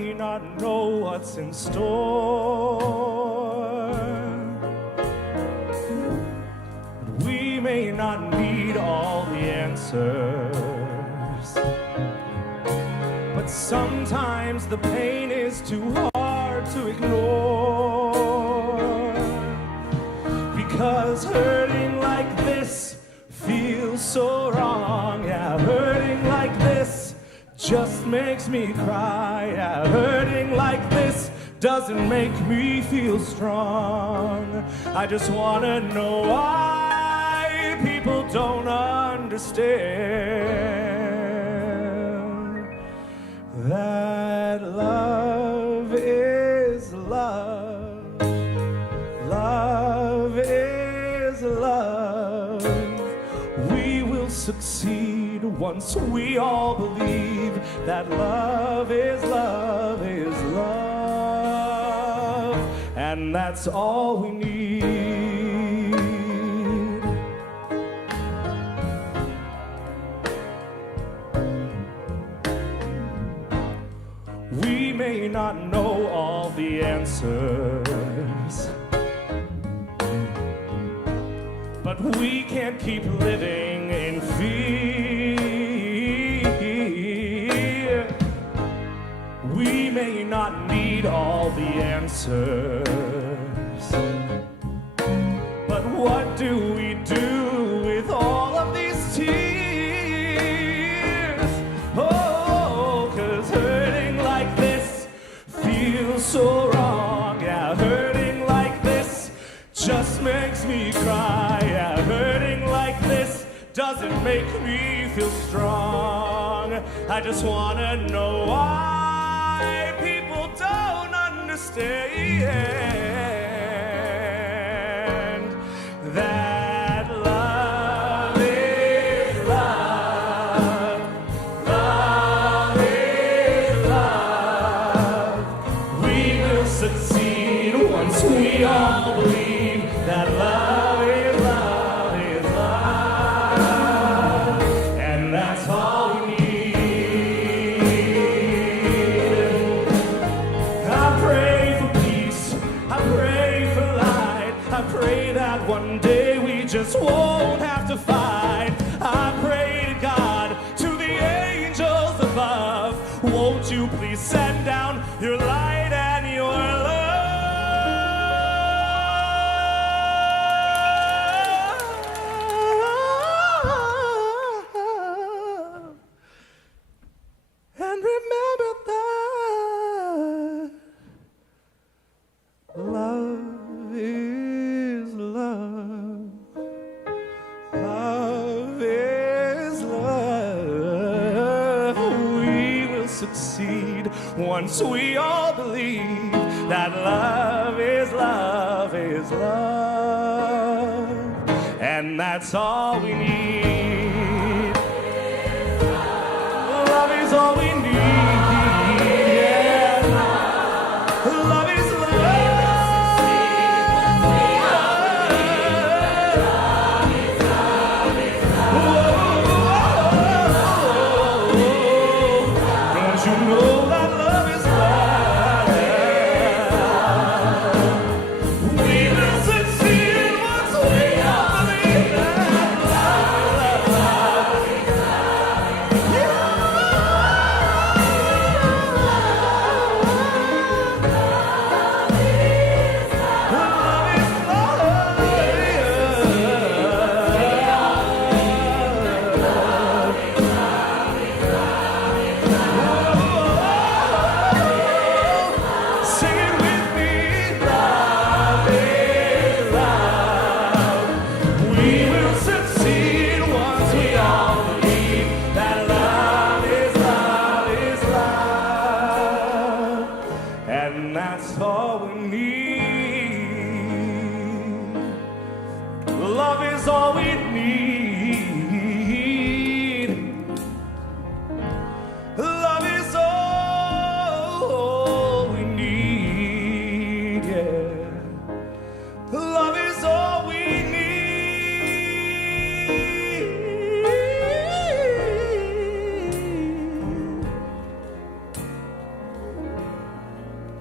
may not know what's in store. We may not need all the answers, but sometimes the pain is too hard to ignore, because hurting like this feels so wrong. Yeah, hurting like this just makes me cry. Yeah, hurting like this doesn't make me feel strong. I just want to know why people don't understand that love is love. Love is love. We will succeed once we all believe that love is love is love. And that's all we need. We may not know all the answers, but we can't keep living in fear. We may not need all the answers, but what do we do with all of these tears? Oh, 'cause hurting like this feels so wrong. Yeah, hurting like this just makes me cry. Yeah, hurting like this doesn't make me feel strong. I just wanna know why people don't understand that love is love. Love is love. We will succeed once we all believe that love is love is love. And that's all we need. I pray for peace, I pray for light, I pray that one day we just won't have to fight. I pray to God, to the angels above, won't you please send down your light and your love. And remember that love is love. Love is love. We will succeed once we all believe that love is love is love. And that's all we need. Love is all we need. Yeah. Love is don't you know that love is love? We will succeed once we all believe that love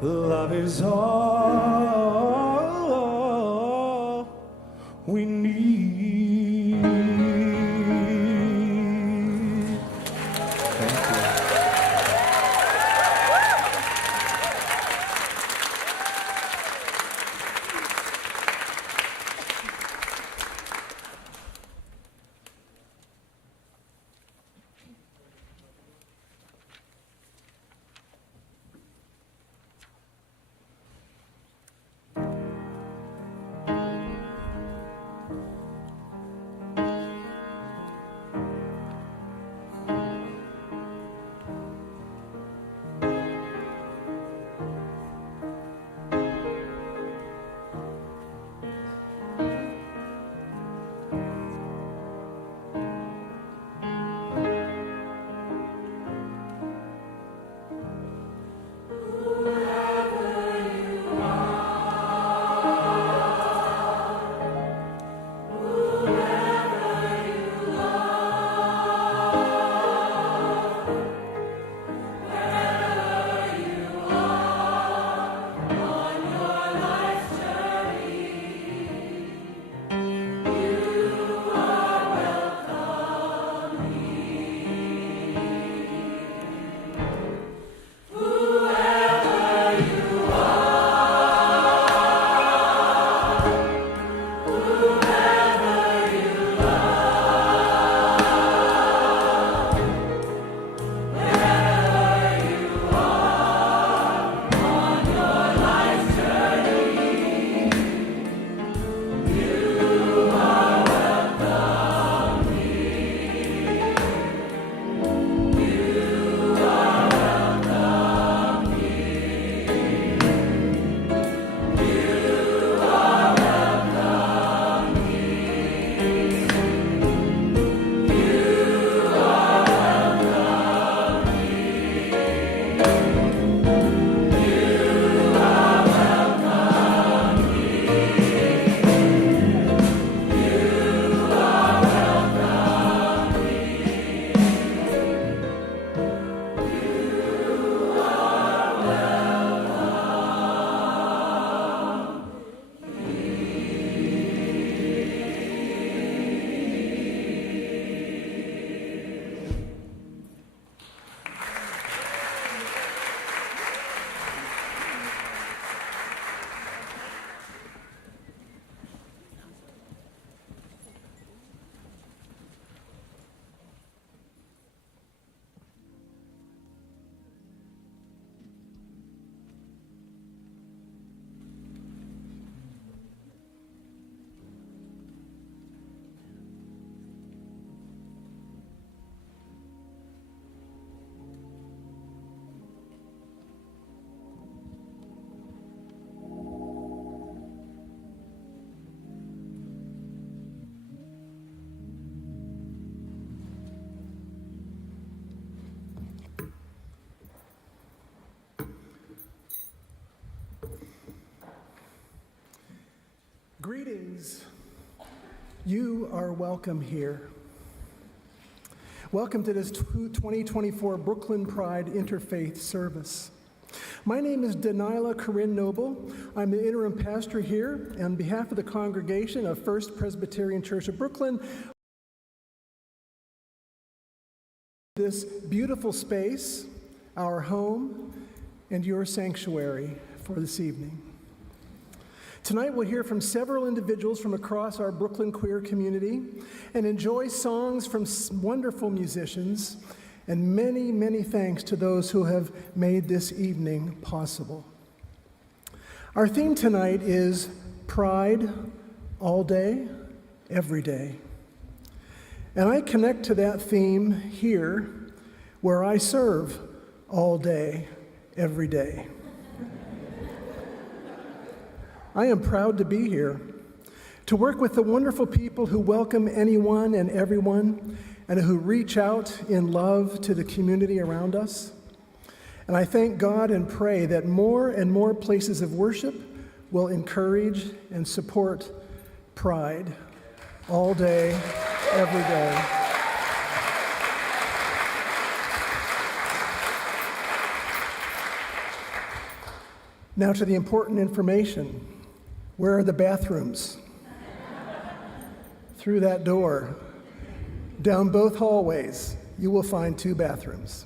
Love is all we need. Thank you. Greetings. You are welcome here. Welcome to this 2024 Brooklyn Pride Interfaith service. My name is Daniela Corinne Noble. I'm the interim pastor here. On behalf of the congregation of First Presbyterian Church of Brooklyn, this beautiful space, our home, and your sanctuary for this evening. Tonight we'll hear from several individuals from across our Brooklyn queer community and enjoy songs from wonderful musicians, and many, many thanks to those who have made this evening possible. Our theme tonight is Pride all day, every day. And I connect to that theme here where I serve all day, every day. I am proud to be here, to work with the wonderful people who welcome anyone and everyone, and who reach out in love to the community around us. And I thank God and pray that more and more places of worship will encourage and support Pride all day, every day. Now to the important information. Where are the bathrooms? Through that door, down both hallways, you will find 2 bathrooms.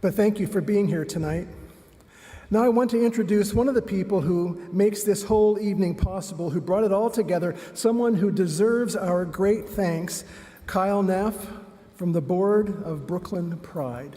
But thank you for being here tonight. Now I want to introduce one of the people who makes this whole evening possible, who brought it all together, someone who deserves our great thanks, Kyle Neff from the board of Brooklyn Pride.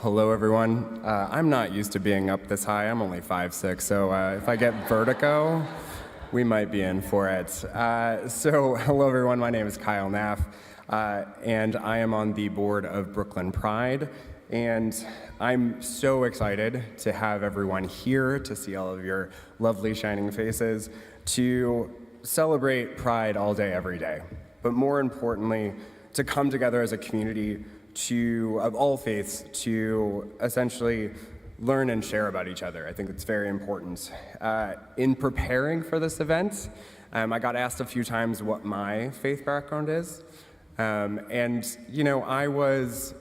Hello, everyone. I'm not used to being up this high. I'm only 5'6", so if I get vertigo, we might be in for it. So, hello, everyone. My name is Kyle Neff, and I am on the board of Brooklyn Pride. And I'm so excited to have everyone here, to see all of your lovely, shining faces, to celebrate Pride all day, every day. But more importantly, to come together as a community of all faiths to essentially learn and share about each other. I think it's very important. In preparing for this event, I got asked a few times what my faith background is. And, you know, I was,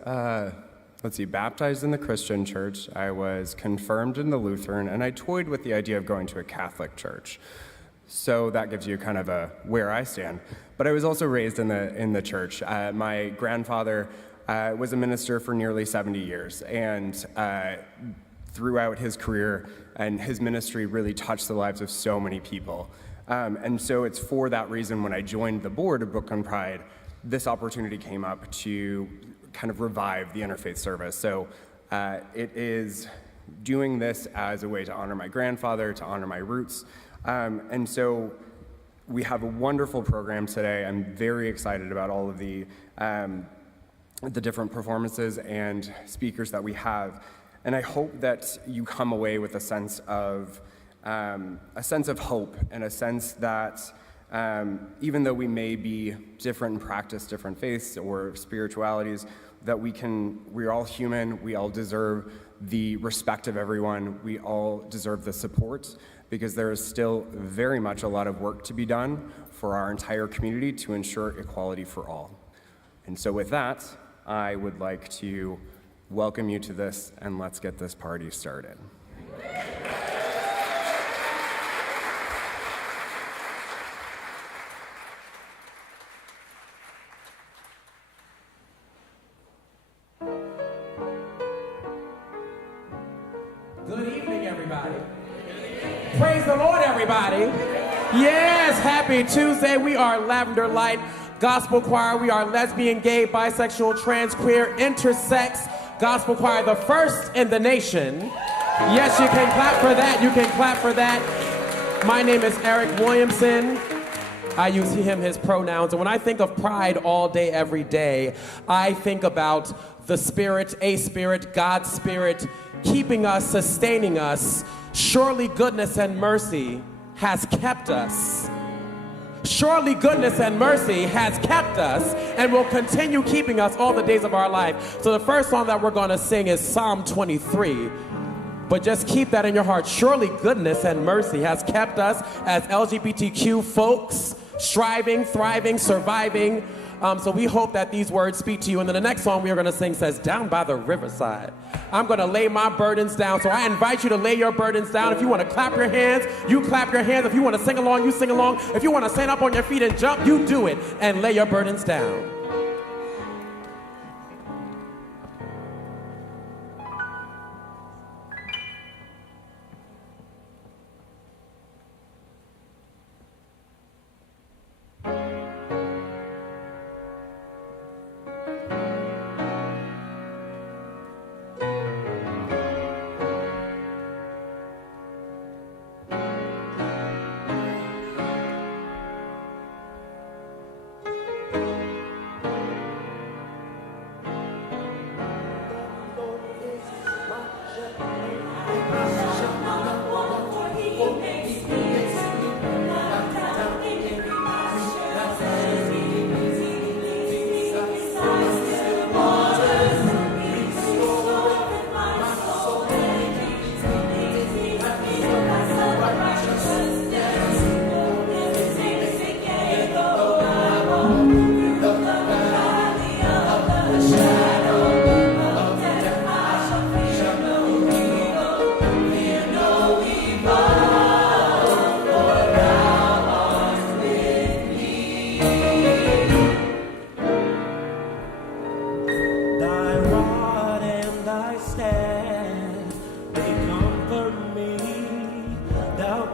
baptized in the Christian church. I was confirmed in the Lutheran, and I toyed with the idea of going to a Catholic church. So that gives you kind of where I stand. But I was also raised in the church. My grandfather was a minister for nearly 70 years, and throughout his career and his ministry really touched the lives of so many people. And so it's for that reason when I joined the board of Brooklyn Pride, this opportunity came up to kind of revive the interfaith service. So it is doing this as a way to honor my grandfather, to honor my roots. And so we have a wonderful program today. I'm very excited about all of the different performances and speakers that we have. And I hope that you come away with a sense of hope and a sense that even though we may be different and practice different faiths or spiritualities, that we're all human, we all deserve the respect of everyone, we all deserve the support, because there is still very much a lot of work to be done for our entire community to ensure equality for all. And so with that, I would like to welcome you to this, and let's get this party started. Good evening, everybody. Praise the Lord, everybody. Yes, happy Tuesday. We are Lavender Light Gospel Choir. We are lesbian, gay, bisexual, trans, queer, intersex gospel choir, the first in the nation. Yes, you can clap for that. You can clap for that. My name is Eric Williamson. I use him, his pronouns. And when I think of Pride all day, every day, I think about the Spirit, a Spirit, God's Spirit, keeping us, sustaining us. Surely goodness and mercy has kept us. Surely goodness and mercy has kept us and will continue keeping us all the days of our life. So the first song that we're going to sing is Psalm 23. But just keep that in your heart. Surely goodness and mercy has kept us as LGBTQ folks, striving, thriving, surviving. So we hope that these words speak to you. And then the next song we are going to sing says, Down by the Riverside. I'm going to lay my burdens down. So I invite you to lay your burdens down. If you want to clap your hands, you clap your hands. If you want to sing along, you sing along. If you want to stand up on your feet and jump, you do it. And lay your burdens down.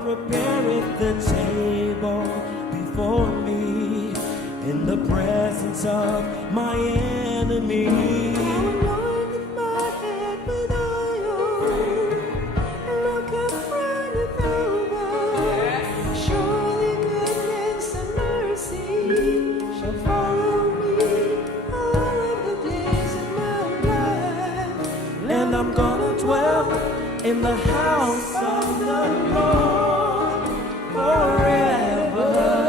prepareth the table before me in the presence of my enemy. And I'm gonna dwell in the house of the Lord forever.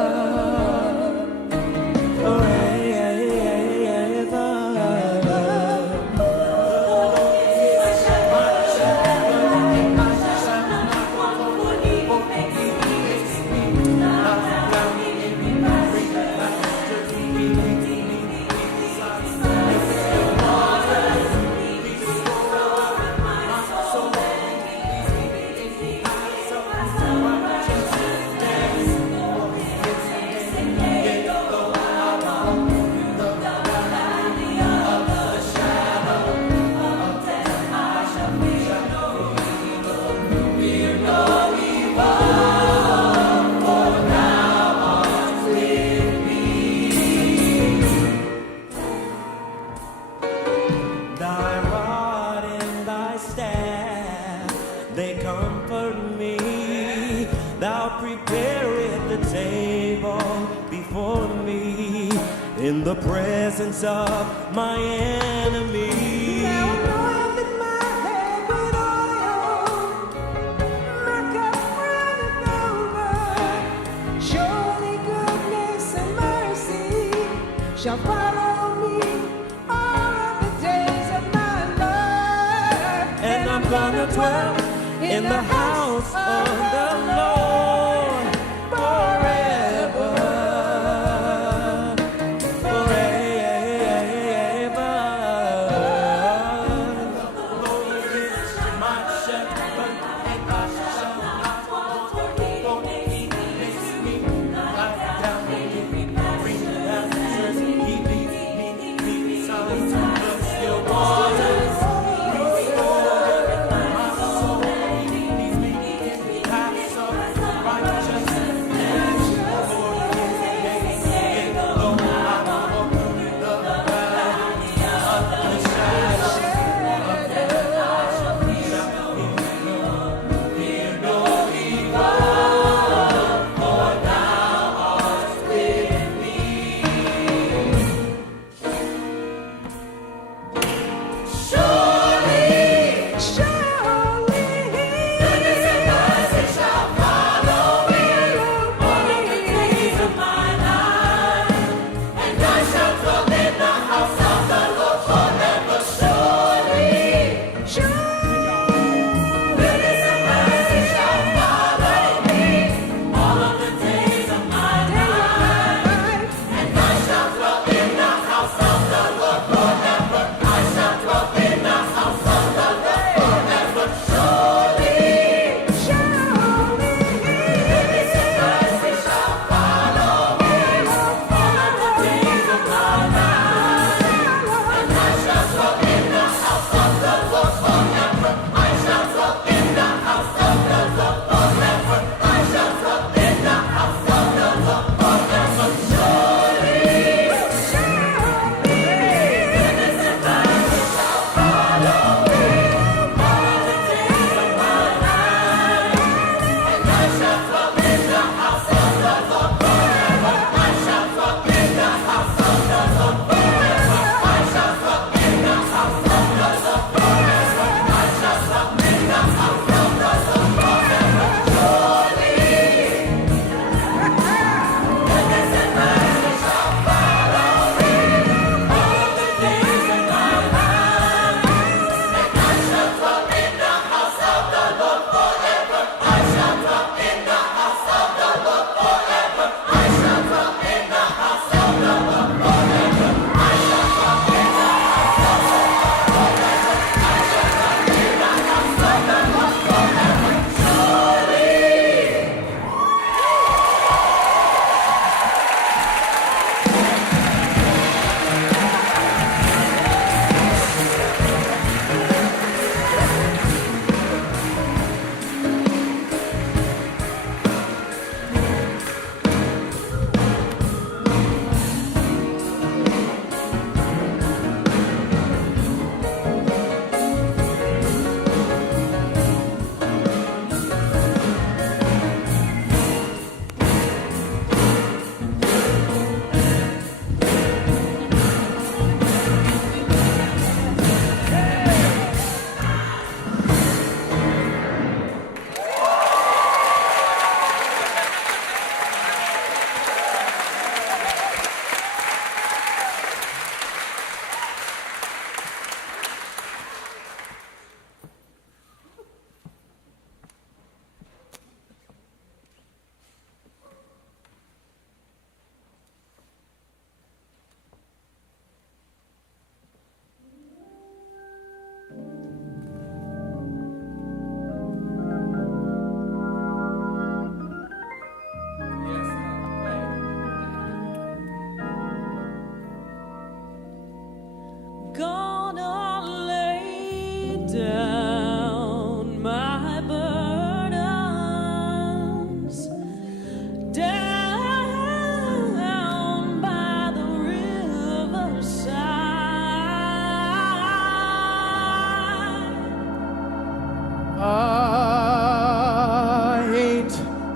In the presence of my enemy. Now anointed my head with oil, my cup runneth over. Surely goodness and mercy shall follow me all of the days of my life. And I'm gonna dwell in the house of the Lord forever.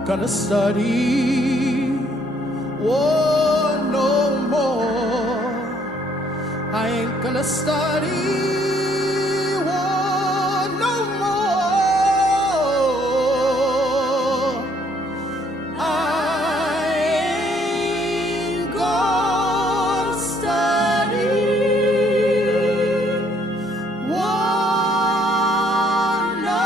gonna study war no more. I ain't gonna study war no more. I ain't gonna study war no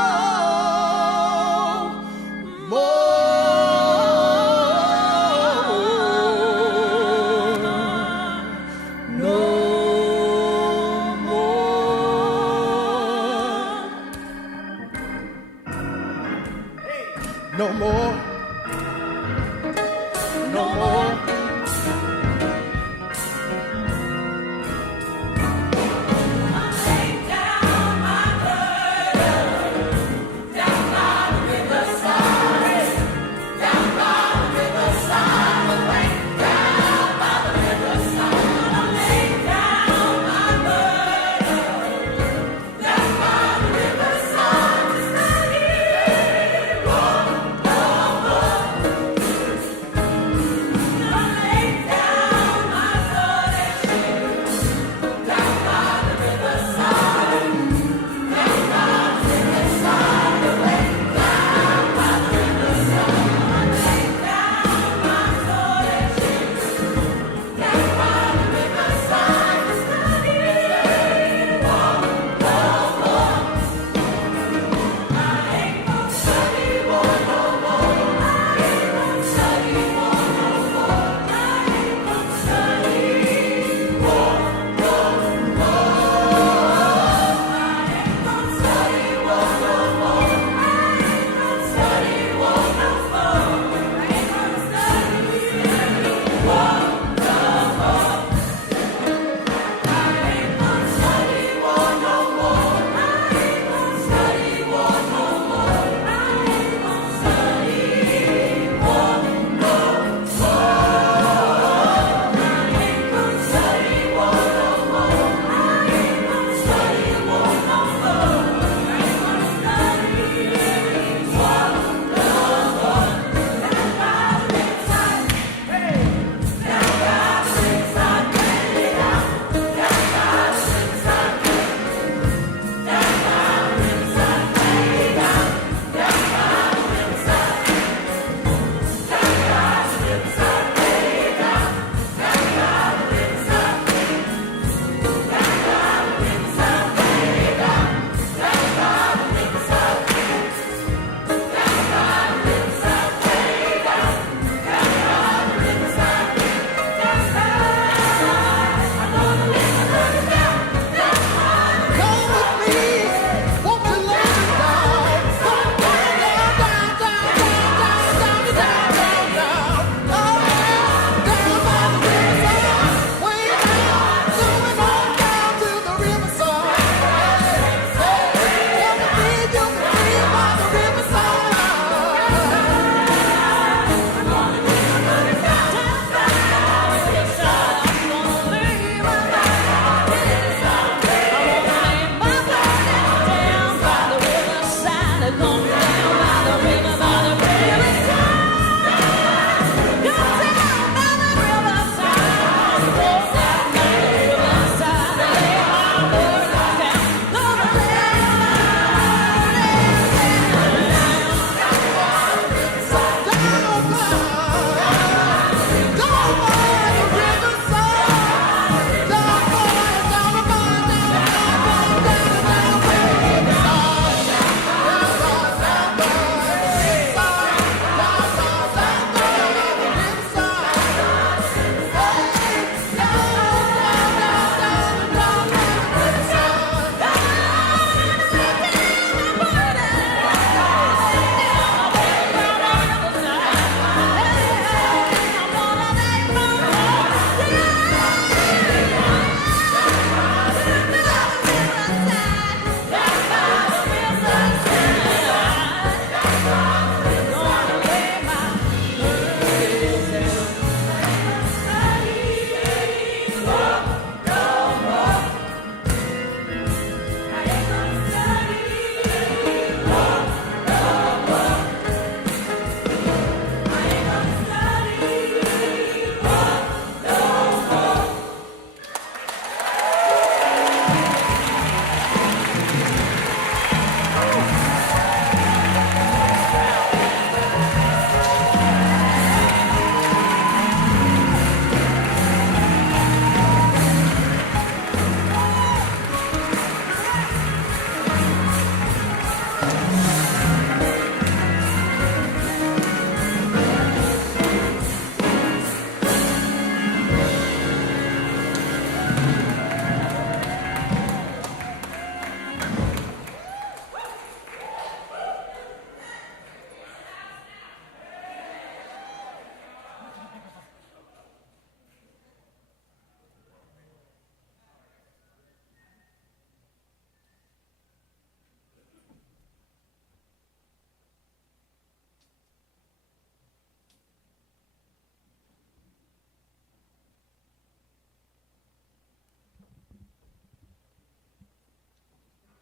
no more, no more.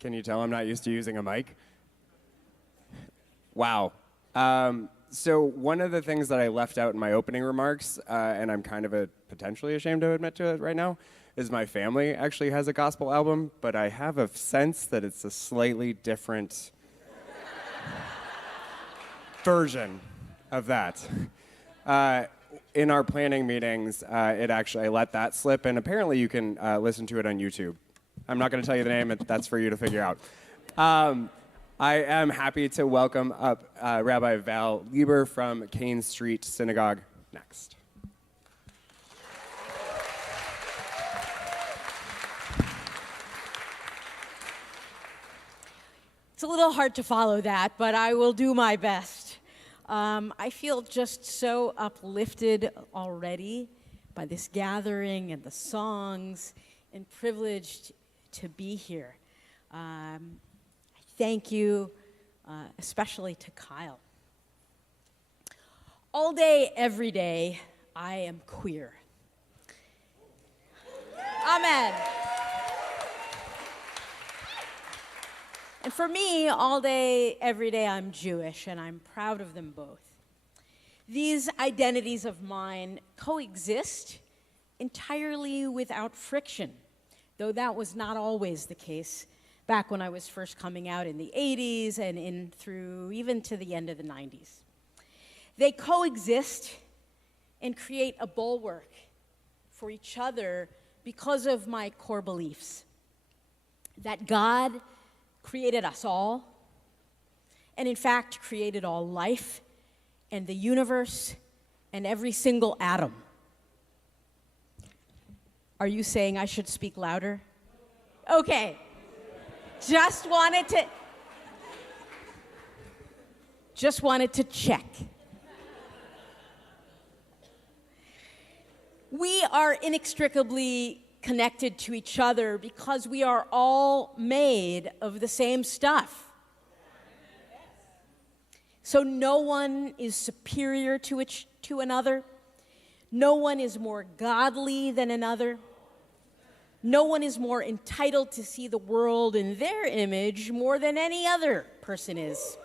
Can you tell I'm not used to using a mic? Wow. So one of the things that I left out in my opening remarks, and I'm kind of potentially ashamed to admit to it right now, is my family actually has a gospel album, but I have a sense that it's a slightly different version of that. In our planning meetings, I let that slip, and apparently you can listen to it on YouTube. I'm not going to tell you the name, that's for you to figure out. I am happy to welcome up Rabbi Val from Kane Street Synagogue next. It's a little hard to follow that, but I will do my best. I feel just so uplifted already by this gathering and the songs, and privileged to be here. Thank you, especially to Kyle. All day, every day, I am queer. Amen. And for me, all day, every day, I'm Jewish, and I'm proud of them both. These identities of mine coexist entirely without friction, though that was not always the case back when I was first coming out in the 80s and through even to the end of the 90s. They coexist and create a bulwark for each other because of my core beliefs that God created us all, and in fact created all life and the universe and every single atom. Are you saying I should speak louder? Okay. Just wanted to check. We are inextricably connected to each other because we are all made of the same stuff. So no one is superior to another. No one is more godly than another. No one is more entitled to see the world in their image more than any other person is.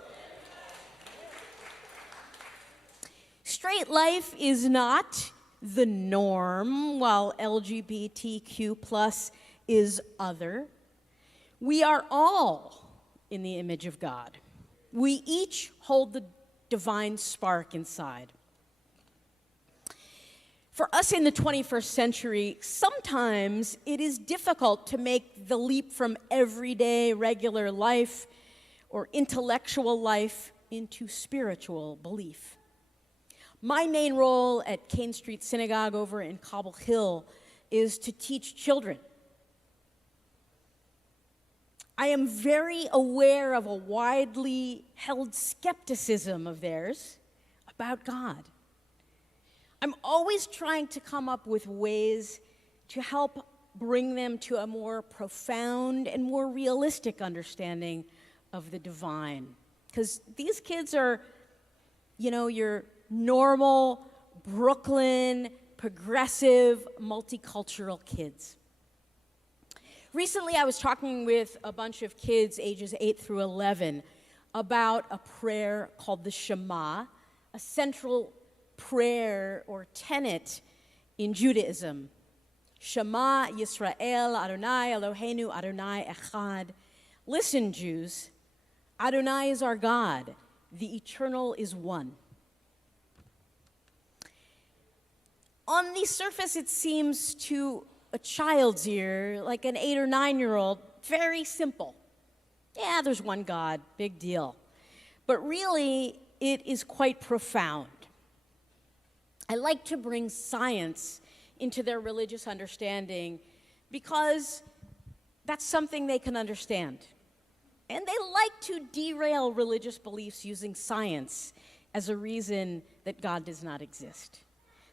Straight life is not the norm, while LGBTQ+ is other. We are all in the image of God. We each hold the divine spark inside. For us in the 21st century, sometimes it is difficult to make the leap from everyday, regular life or intellectual life into spiritual belief. My main role at Kane Street Synagogue over in Cobble Hill is to teach children. I am very aware of a widely held skepticism of theirs about God. I'm always trying to come up with ways to help bring them to a more profound and more realistic understanding of the divine. Because these kids are, your normal, Brooklyn, progressive, multicultural kids. Recently, I was talking with a bunch of kids ages 8 through 11 about a prayer called the Shema, a central prayer or tenet in Judaism. Shema Yisrael, Adonai Eloheinu, Adonai Echad. Listen, Jews, Adonai is our God. The eternal is one. On the surface, it seems to a child's ear, like an 8 or 9-year-old, very simple. Yeah, there's one God, big deal. But really, it is quite profound. I like to bring science into their religious understanding because that's something they can understand. And they like to derail religious beliefs using science as a reason that God does not exist.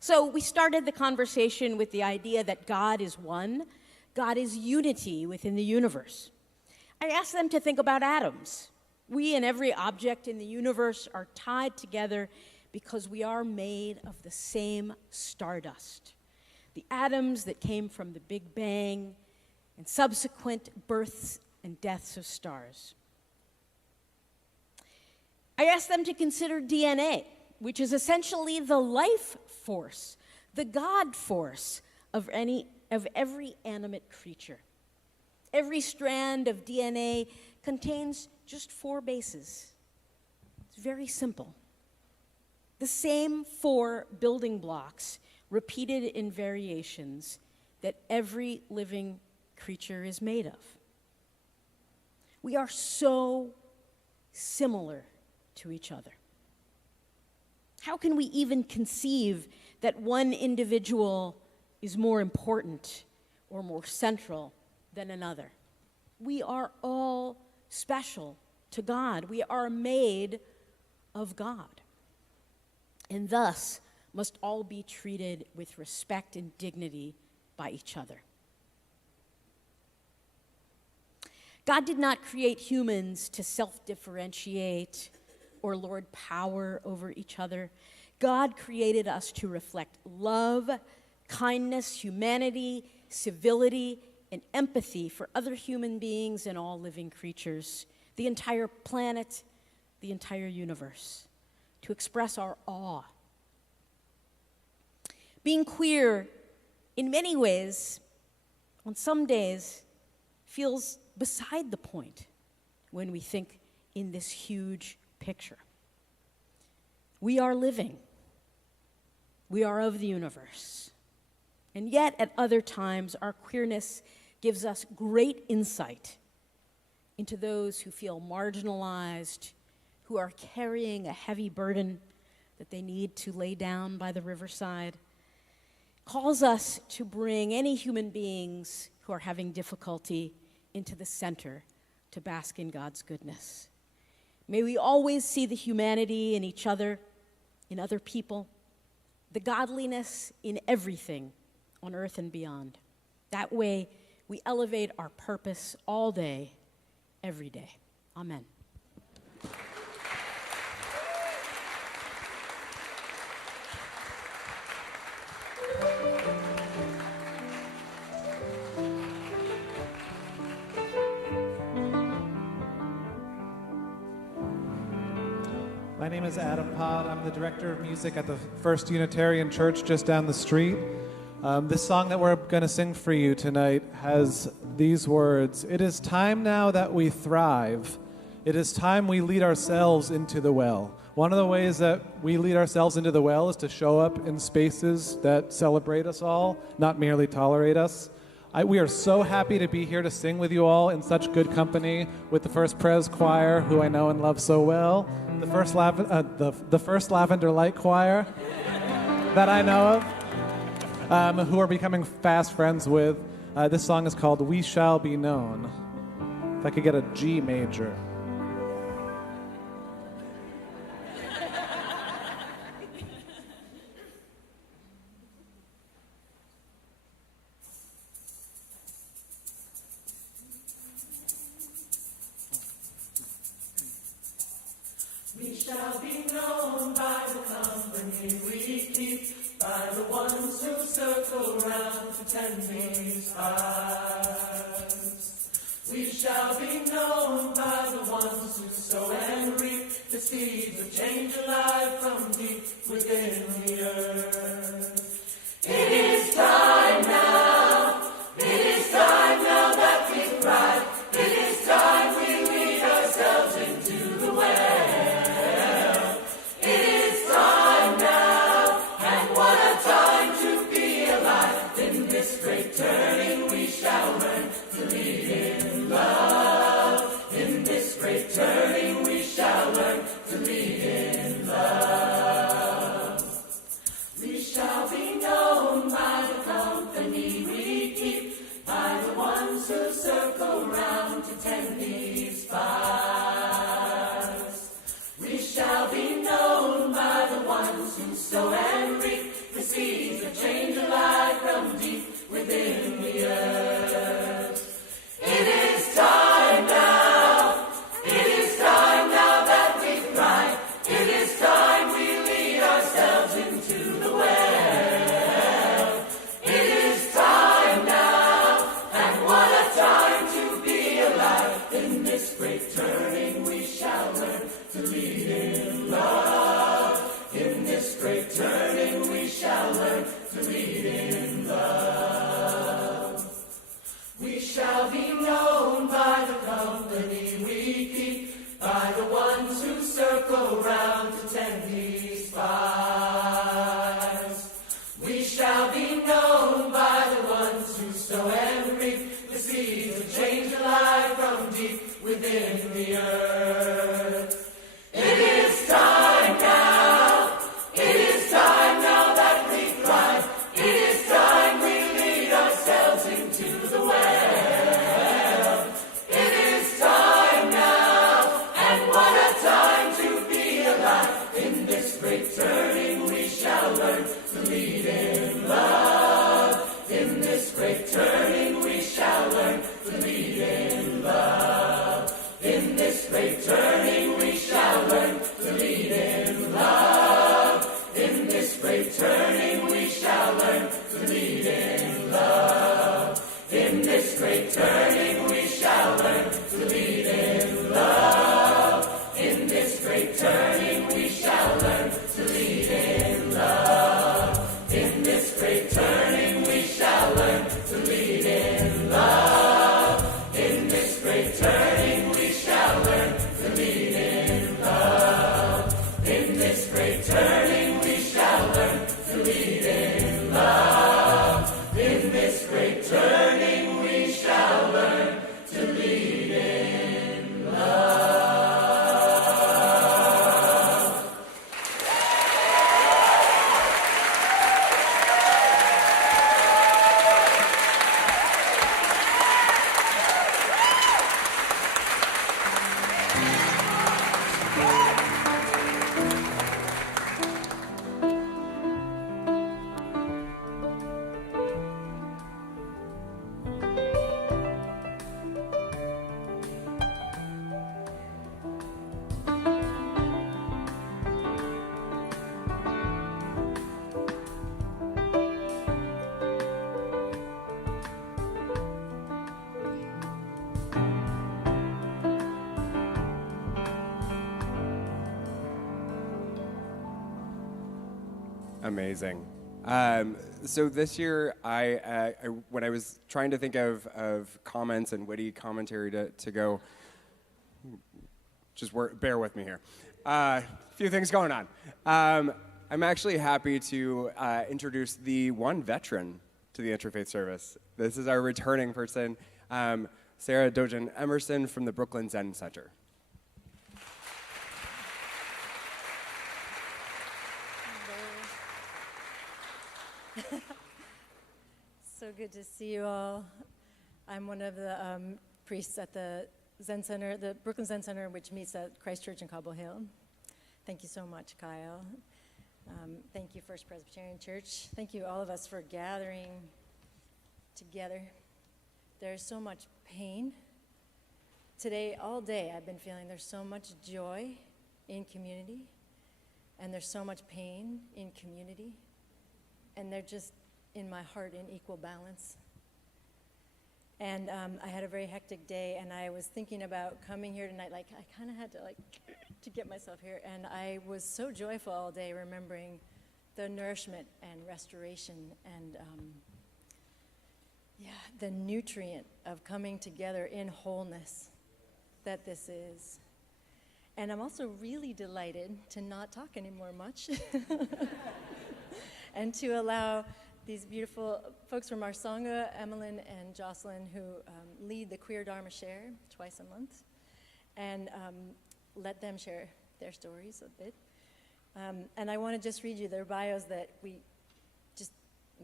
So we started the conversation with the idea that God is one, God is unity within the universe. I asked them to think about atoms. We and every object in the universe are tied together because we are made of the same stardust. The atoms that came from the Big Bang and subsequent births and deaths of stars. I asked them to consider DNA, which is essentially the life force, the God force of every animate creature. Every strand of DNA contains just 4 bases. It's very simple. The same 4 building blocks repeated in variations that every living creature is made of. We are so similar to each other. How can we even conceive that one individual is more important or more central than another? We are all special to God. We are made of God, and thus must all be treated with respect and dignity by each other. God did not create humans to self-differentiate or lord power over each other. God created us to reflect love, kindness, humanity, civility, and empathy for other human beings and all living creatures, the entire planet, the entire universe, to express our awe. Being queer, in many ways, on some days, feels beside the point when we think in this huge picture. We are living. We are of the universe. And yet, at other times, our queerness gives us great insight into those who feel marginalized, who are carrying a heavy burden that they need to lay down by the riverside. Calls us to bring any human beings who are having difficulty into the center to bask in God's goodness. May we always see the humanity in each other, in other people, the godliness in everything on earth and beyond. That way, we elevate our purpose all day, every day. Amen. My name is Adam Pod. I'm the director of music at the First Unitarian Church just down the street. This song that we're going to sing for you tonight has these words: "It is time now that we thrive. It is time we lead ourselves into the well." One of the ways that we lead ourselves into the well is to show up in spaces that celebrate us all, not merely tolerate us. We are so happy to be here to sing with you all in such good company with the First Pres Choir, who I know and love so well, the First Lavender Light Choir that I know of, who are becoming fast friends with. This song is called "We Shall Be Known." If I could get a G major. We shall be known by the company we keep, by the ones who circle round to tend these eyes. We shall be known by the ones who sow and reap the seeds of change alive from deep within the earth. It is time now. It is time now that we thrive. It is time we lead ourselves into the well. Turning, we shall learn to lead in love. In this great turning, we shall learn to lead in love. We shall be known by the Amazing. So this year, when I was trying to think of comments and witty commentary to go, bear with me here. A few things going on. I'm actually happy to introduce the one veteran to the Interfaith service. This is our returning person, Sarah Dojan Emerson from the Brooklyn Zen Center. So good to see you all. I'm one of the priests at the Zen Center, the Brooklyn Zen Center, which meets at Christ Church in Cobble Hill. Thank you so much, Kyle. Thank you, First Presbyterian Church. Thank you, all of us, for gathering together. There's so much pain. Today, all day, I've been feeling there's so much joy in community, and there's so much pain in community, and they're just in my heart in equal balance. And I had a very hectic day, and I was thinking about coming here tonight. Like, I kind of had to get myself here, and I was so joyful all day, remembering the nourishment and restoration and the nutrient of coming together in wholeness that this is. And I'm also really delighted to not talk anymore much and to allow these beautiful folks from our Sangha, Emmeline and Jocelyn, who lead the Queer Dharma Share twice a month, and let them share their stories a bit. And I want to just read you their bios that we just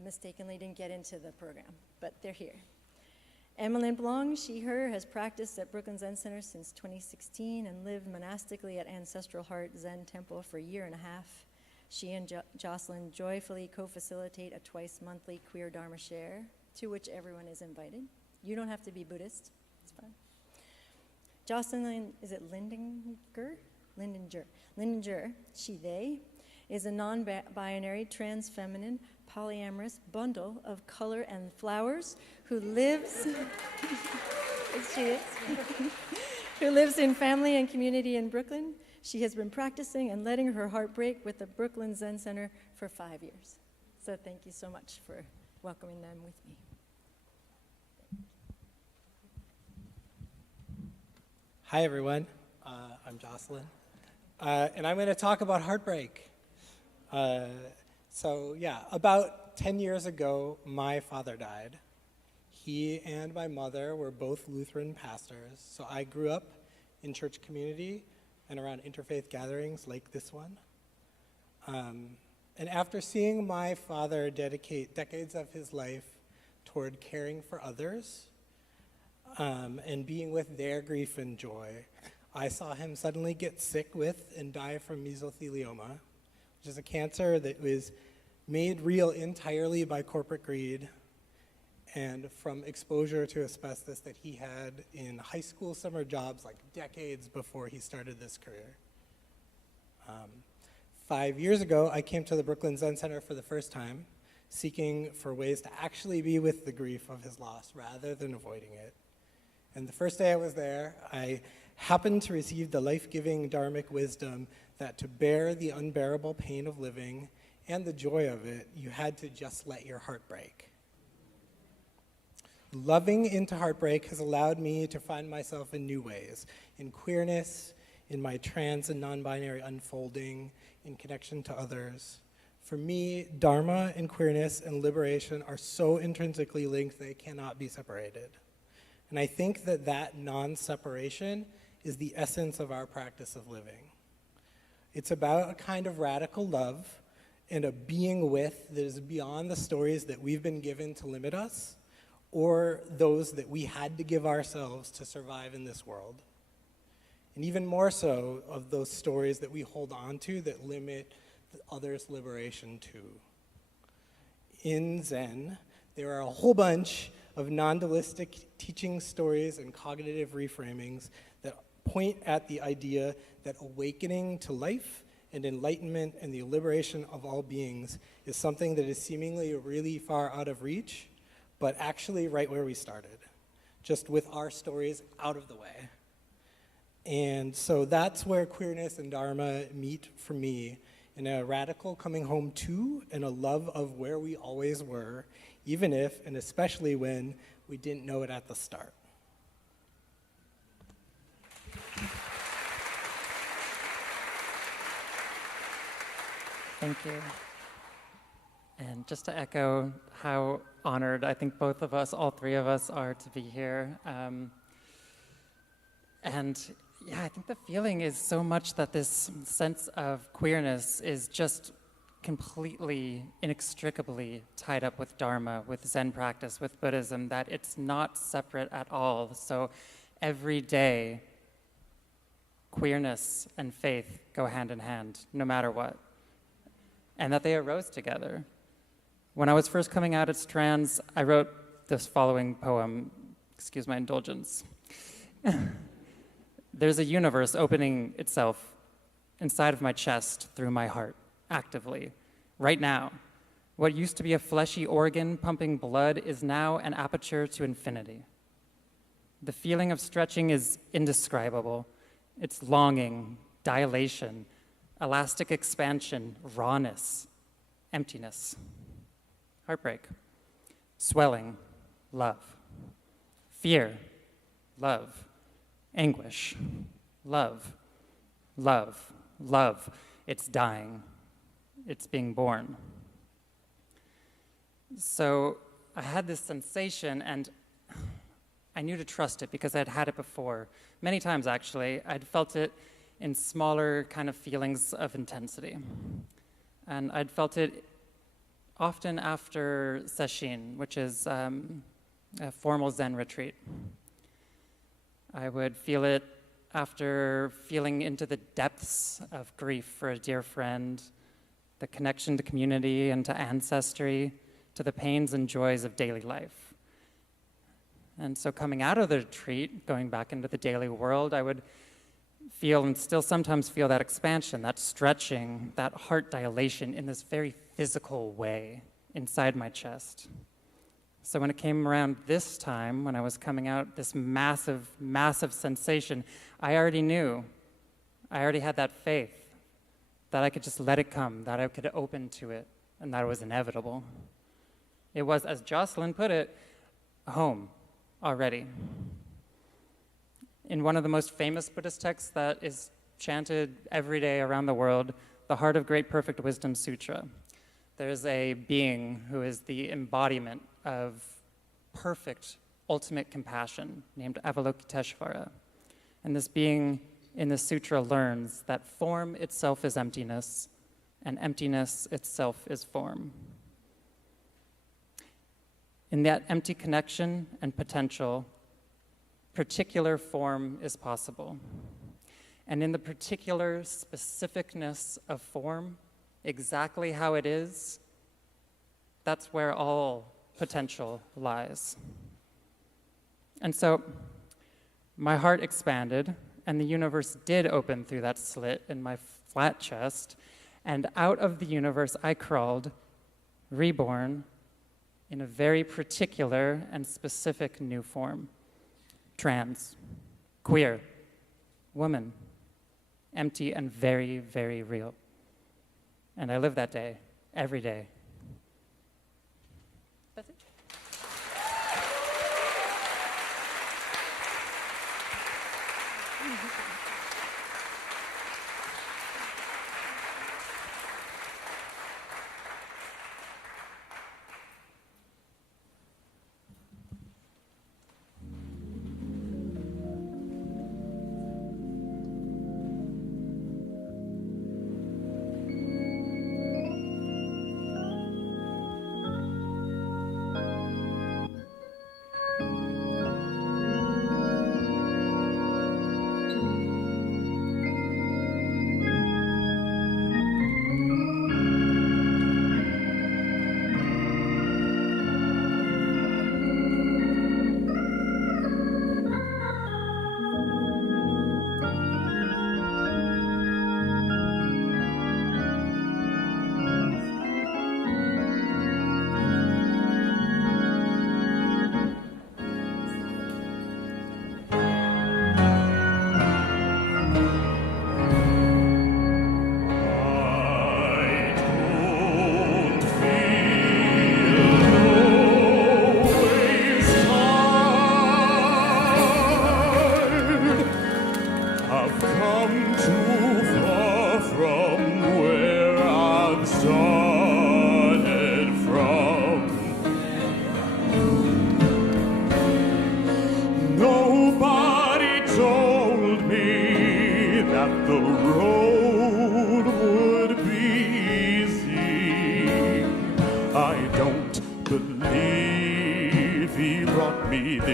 mistakenly didn't get into the program, but they're here. Emmeline Blong, she, her, has practiced at Brooklyn Zen Center since 2016 and lived monastically at Ancestral Heart Zen Temple for a year and a half. She and Jocelyn joyfully co-facilitate a twice-monthly Queer Dharma Share, to which everyone is invited. You don't have to be Buddhist. It's fine. Jocelyn, is it Lindinger? Lindinger, she, they, is a non-binary, trans-feminine, polyamorous bundle of color and flowers who lives, who lives in family and community in Brooklyn. She has been practicing and letting her heart break with the Brooklyn Zen Center for 5 years. So thank you so much for welcoming them with me. Hi, everyone. I'm Jocelyn. And I'm going to talk about heartbreak. About 10 years ago, my father died. He and my mother were both Lutheran pastors, so I grew up in church community and around interfaith gatherings like this one. And after seeing my father dedicate decades of his life toward caring for others and being with their grief and joy, I saw him suddenly get sick with and die from mesothelioma, which is a cancer that was made real entirely by corporate greed and from exposure to asbestos that he had in high school summer jobs like decades before he started this career. 5 years ago, I came to the Brooklyn Zen Center for the first time, seeking for ways to actually be with the grief of his loss rather than avoiding it. And the first day I was there, I happened to receive the life-giving dharmic wisdom that to bear the unbearable pain of living and the joy of it, you had to just let your heart break. Loving into heartbreak has allowed me to find myself in new ways, in queerness, in my trans and non-binary unfolding, in connection to others. For me, Dharma and queerness and liberation are so intrinsically linked they cannot be separated. And I think that that non-separation is the essence of our practice of living. It's about a kind of radical love and a being with that is beyond the stories that we've been given to limit us or those that we had to give ourselves to survive in this world. And even more so of those stories that we hold on to that limit others' liberation too. In Zen, there are a whole bunch of non-dualistic teaching stories and cognitive reframings that point at the idea that awakening to life and enlightenment and the liberation of all beings is something that is seemingly really far out of reach, but actually right where we started, just with our stories out of the way. And so that's where queerness and Dharma meet for me in a radical coming home to and a love of where we always were, even if and especially when we didn't know it at the start. Thank you. And just to echo how honored I think both of us, all three of us, are to be here. And yeah, I think the feeling is so much that this sense of queerness is just completely, inextricably tied up with Dharma, with Zen practice, with Buddhism, that it's not separate at all. So every day, queerness and faith go hand in hand, no matter what, and that they arose together. When I was first coming out as trans, I wrote this following poem, excuse my indulgence. There's a universe opening itself inside of my chest through my heart, actively, right now. What used to be a fleshy organ pumping blood is now an aperture to infinity. The feeling of stretching is indescribable. It's longing, dilation, elastic expansion, rawness, emptiness, heartbreak, swelling, love, fear, love, anguish, love, love, love. It's dying. It's being born. So I had this sensation, and I knew to trust it because I'd had it before. Many times, actually. I'd felt it in smaller kind of feelings of intensity. And I'd felt it often after sesshin, which is a formal Zen retreat. I would feel it after feeling into the depths of grief for a dear friend, the connection to community and to ancestry, to the pains and joys of daily life. And so coming out of the retreat, going back into the daily world, I would feel and still sometimes feel that expansion, that stretching, that heart dilation in this very physical way inside my chest. So when it came around this time, when I was coming out, this massive, massive sensation, I already knew, I already had that faith that I could just let it come, that I could open to it, and that it was inevitable. It was, as Jocelyn put it, home already. In one of the most famous Buddhist texts that is chanted every day around the world, the Heart of Great Perfect Wisdom Sutra, there's a being who is the embodiment of perfect, ultimate compassion named Avalokiteshvara. And this being in the sutra learns that form itself is emptiness, and emptiness itself is form. In that empty connection and potential, particular form is possible. And in the particular specificness of form, exactly how it is, that's where all potential lies. And so my heart expanded, and the universe did open through that slit in my flat chest, and out of the universe I crawled, reborn, in a very particular and specific new form. Trans, queer, woman, empty and very, very real. And I live that day, every day. That's it.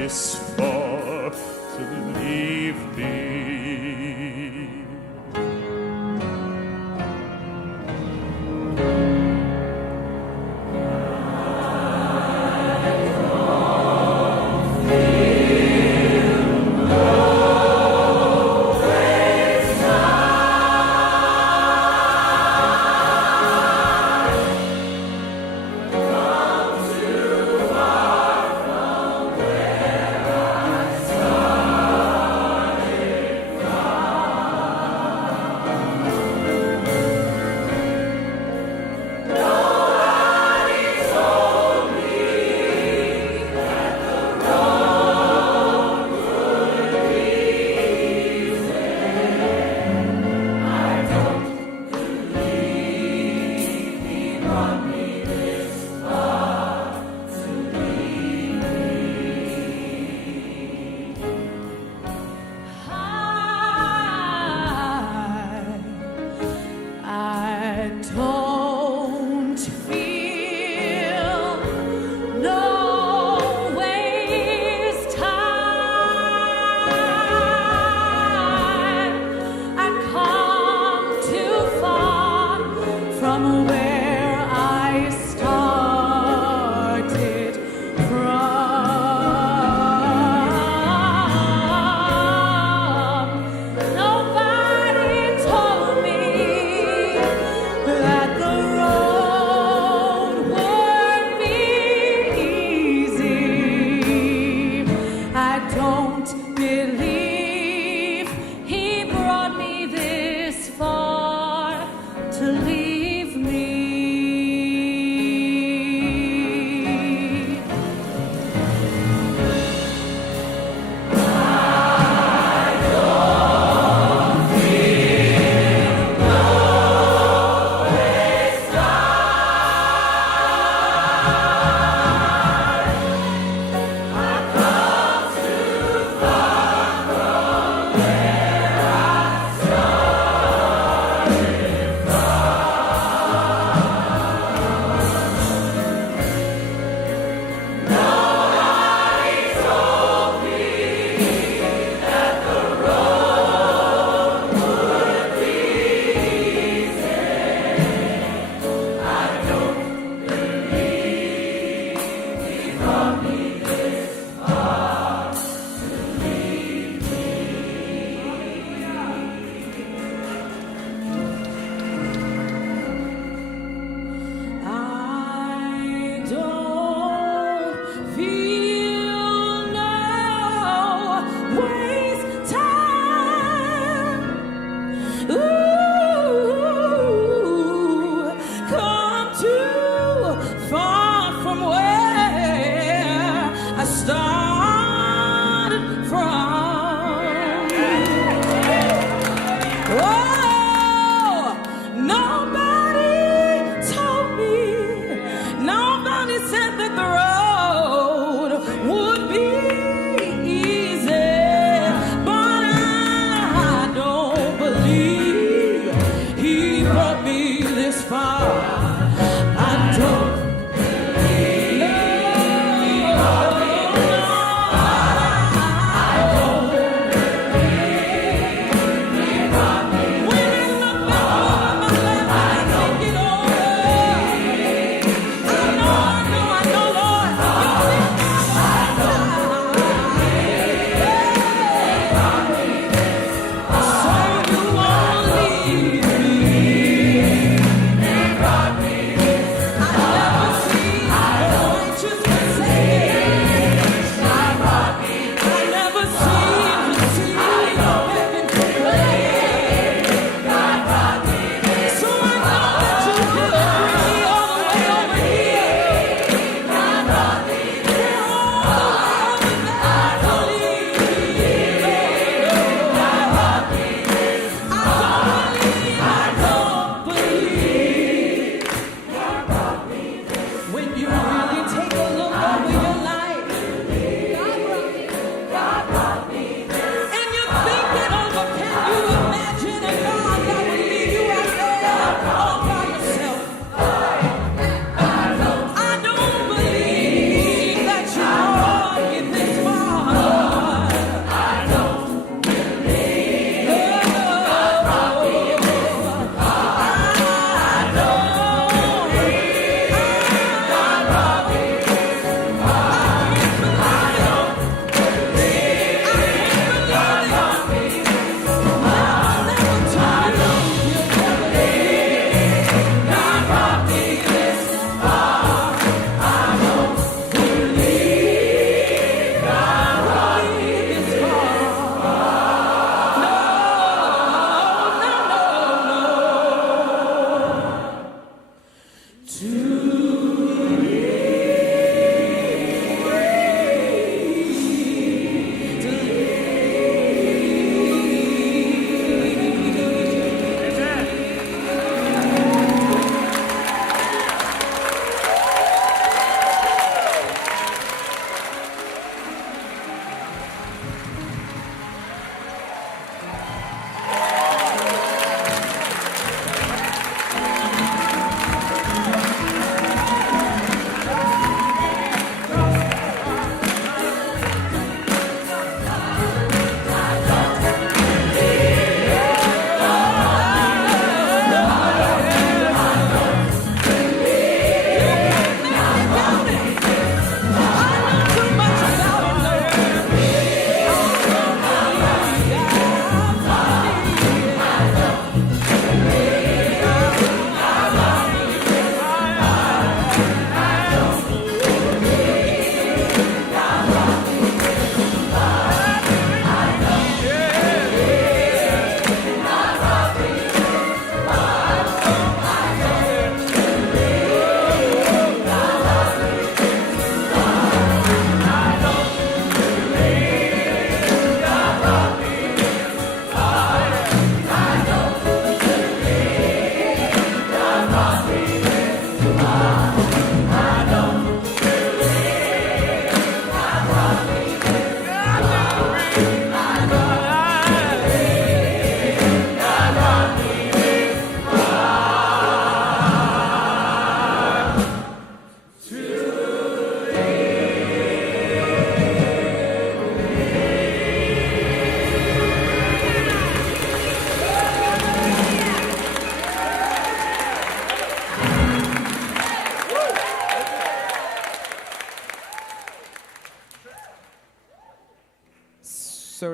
this far to leave me.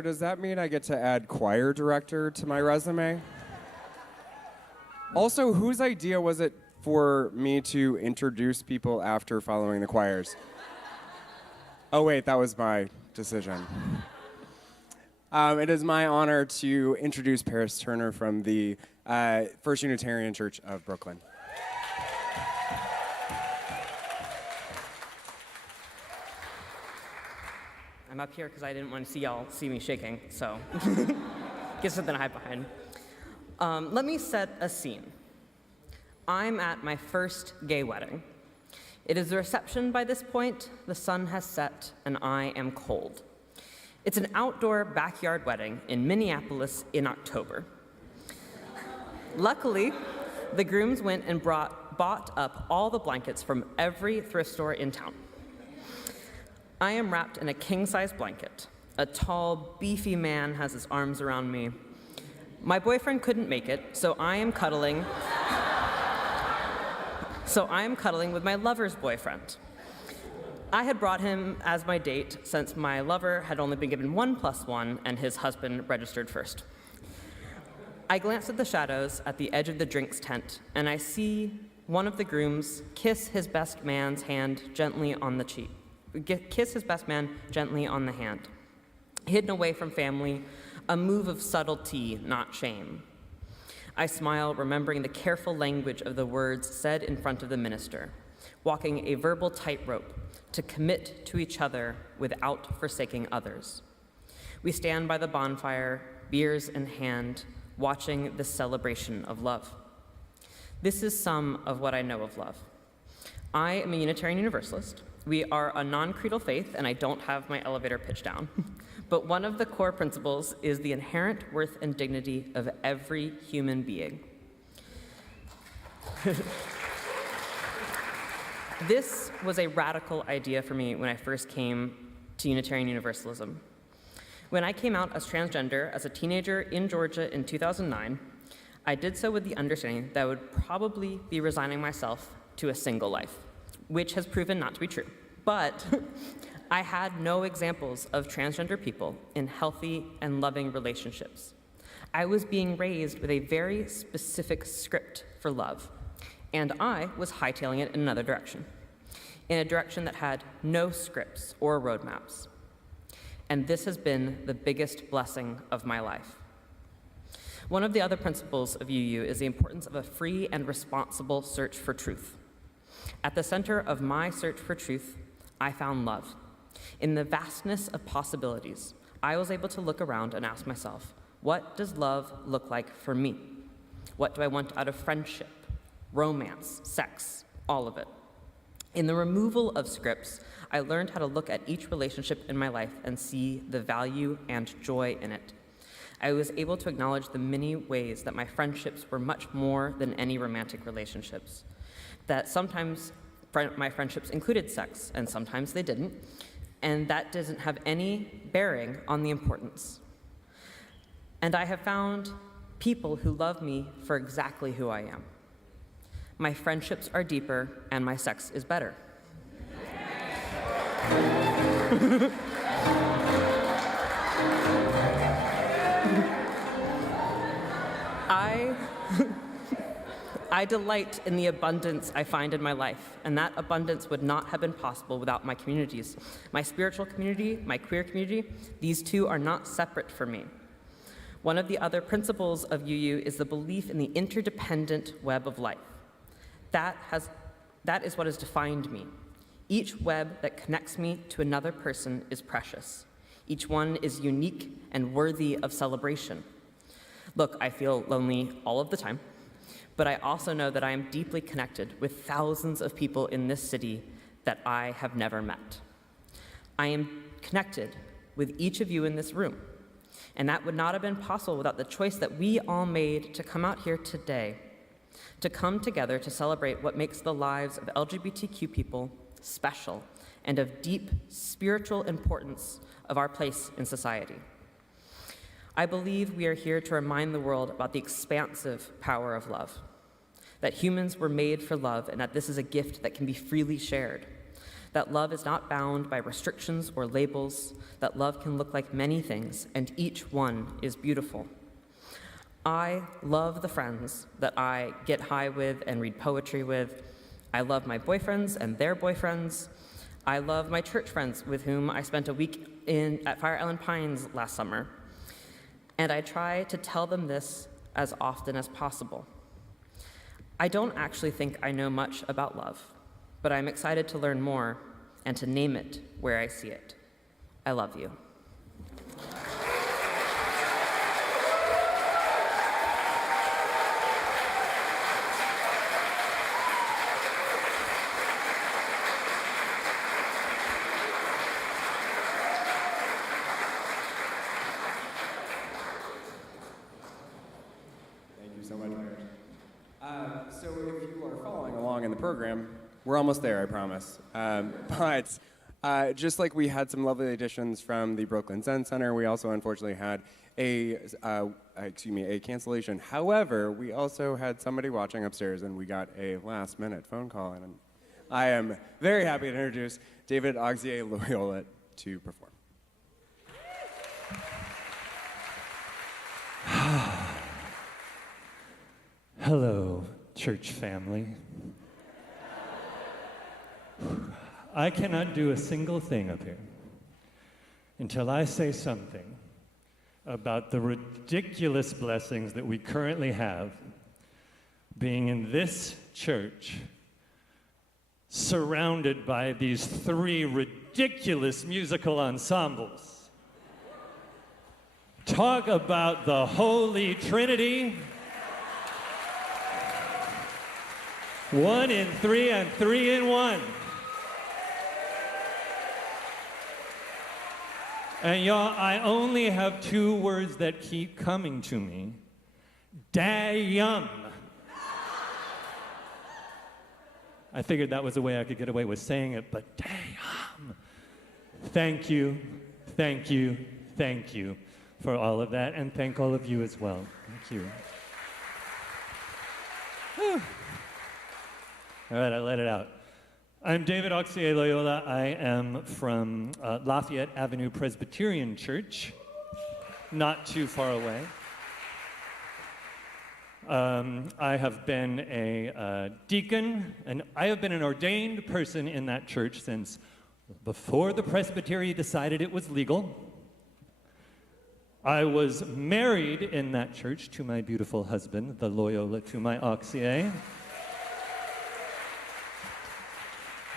does that mean I get to add choir director to my resume? Also, whose idea was it for me to introduce people after following the choirs? Oh wait, that was my decision. It is my honor to introduce Paris Turner from the First Unitarian Church of Brooklyn. I'm up here because I didn't want to see y'all see me shaking, so get something to hide behind. Let me set a scene. I'm at my first gay wedding. It is the reception by this point, the sun has set, and I am cold. It's an outdoor backyard wedding in Minneapolis in October. Luckily, the grooms went and bought up all the blankets from every thrift store in town. I am wrapped in a king-size blanket. A tall, beefy man has his arms around me. My boyfriend couldn't make it, so I am cuddling with my lover's boyfriend. I had brought him as my date since my lover had only been given 1+1 and his husband registered first. I glanced at the shadows at the edge of the drinks tent, and I see one of the grooms kiss his best man's hand gently on the cheek. Kiss his best man gently on the hand. Hidden away from family, a move of subtlety, not shame. I smile, remembering the careful language of the words said in front of the minister, walking a verbal tightrope to commit to each other without forsaking others. We stand by the bonfire, beers in hand, watching this celebration of love. This is some of what I know of love. I am a Unitarian Universalist. We are a non-creedal faith, and I don't have my elevator pitch down. But one of the core principles is the inherent worth and dignity of every human being. This was a radical idea for me when I first came to Unitarian Universalism. When I came out as transgender as a teenager in Georgia in 2009, I did so with the understanding that I would probably be resigning myself to a single life, which has proven not to be true. But I had no examples of transgender people in healthy and loving relationships. I was being raised with a very specific script for love, and I was hightailing it in another direction, in a direction that had no scripts or roadmaps. And this has been the biggest blessing of my life. One of the other principles of UU is the importance of a free and responsible search for truth. At the center of my search for truth, I found love. In the vastness of possibilities, I was able to look around and ask myself, what does love look like for me? What do I want out of friendship, romance, sex, all of it? In the removal of scripts, I learned how to look at each relationship in my life and see the value and joy in it. I was able to acknowledge the many ways that my friendships were much more than any romantic relationships. That sometimes my friendships included sex, and sometimes they didn't, and that doesn't have any bearing on the importance. And I have found people who love me for exactly who I am. My friendships are deeper, and my sex is better. I delight in the abundance I find in my life, and that abundance would not have been possible without my communities. My spiritual community, my queer community, these two are not separate from me. One of the other principles of UU is the belief in the interdependent web of life. That is what has defined me. Each web that connects me to another person is precious. Each one is unique and worthy of celebration. Look, I feel lonely all of the time, but I also know that I am deeply connected with thousands of people in this city that I have never met. I am connected with each of you in this room, and that would not have been possible without the choice that we all made to come out here today, to come together to celebrate what makes the lives of LGBTQ people special and of deep spiritual importance of our place in society. I believe we are here to remind the world about the expansive power of love, that humans were made for love and that this is a gift that can be freely shared, that love is not bound by restrictions or labels, that love can look like many things, and each one is beautiful. I love the friends that I get high with and read poetry with. I love my boyfriends and their boyfriends. I love my church friends with whom I spent a week at Fire Island Pines last summer. And I try to tell them this as often as possible. I don't actually think I know much about love, but I'm excited to learn more and to name it where I see it. I love you. So if you are following along in the program, we're almost there, I promise. But just like we had some lovely additions from the Brooklyn Zen Center, we also unfortunately had a cancellation. However, we also had somebody watching upstairs, and we got a last-minute phone call, and I am very happy to introduce David Auxier-Loyola to perform. Hello, church family. I cannot do a single thing up here until I say something about the ridiculous blessings that we currently have being in this church, surrounded by these three ridiculous musical ensembles. Talk about the Holy Trinity. 1 in 3 and 3 in 1. And y'all, I only have 2 words that keep coming to me. Damn. I figured that was the way I could get away with saying it, but damn. Thank you, thank you, thank you for all of that, and thank all of you as well. Thank you. Whew. All right, I let it out. I'm David Auxier-Loyola. I am from Lafayette Avenue Presbyterian Church, not too far away. I have been a deacon, and I have been an ordained person in that church since before the Presbytery decided it was legal. I was married in that church to my beautiful husband, the Loyola to my Auxier.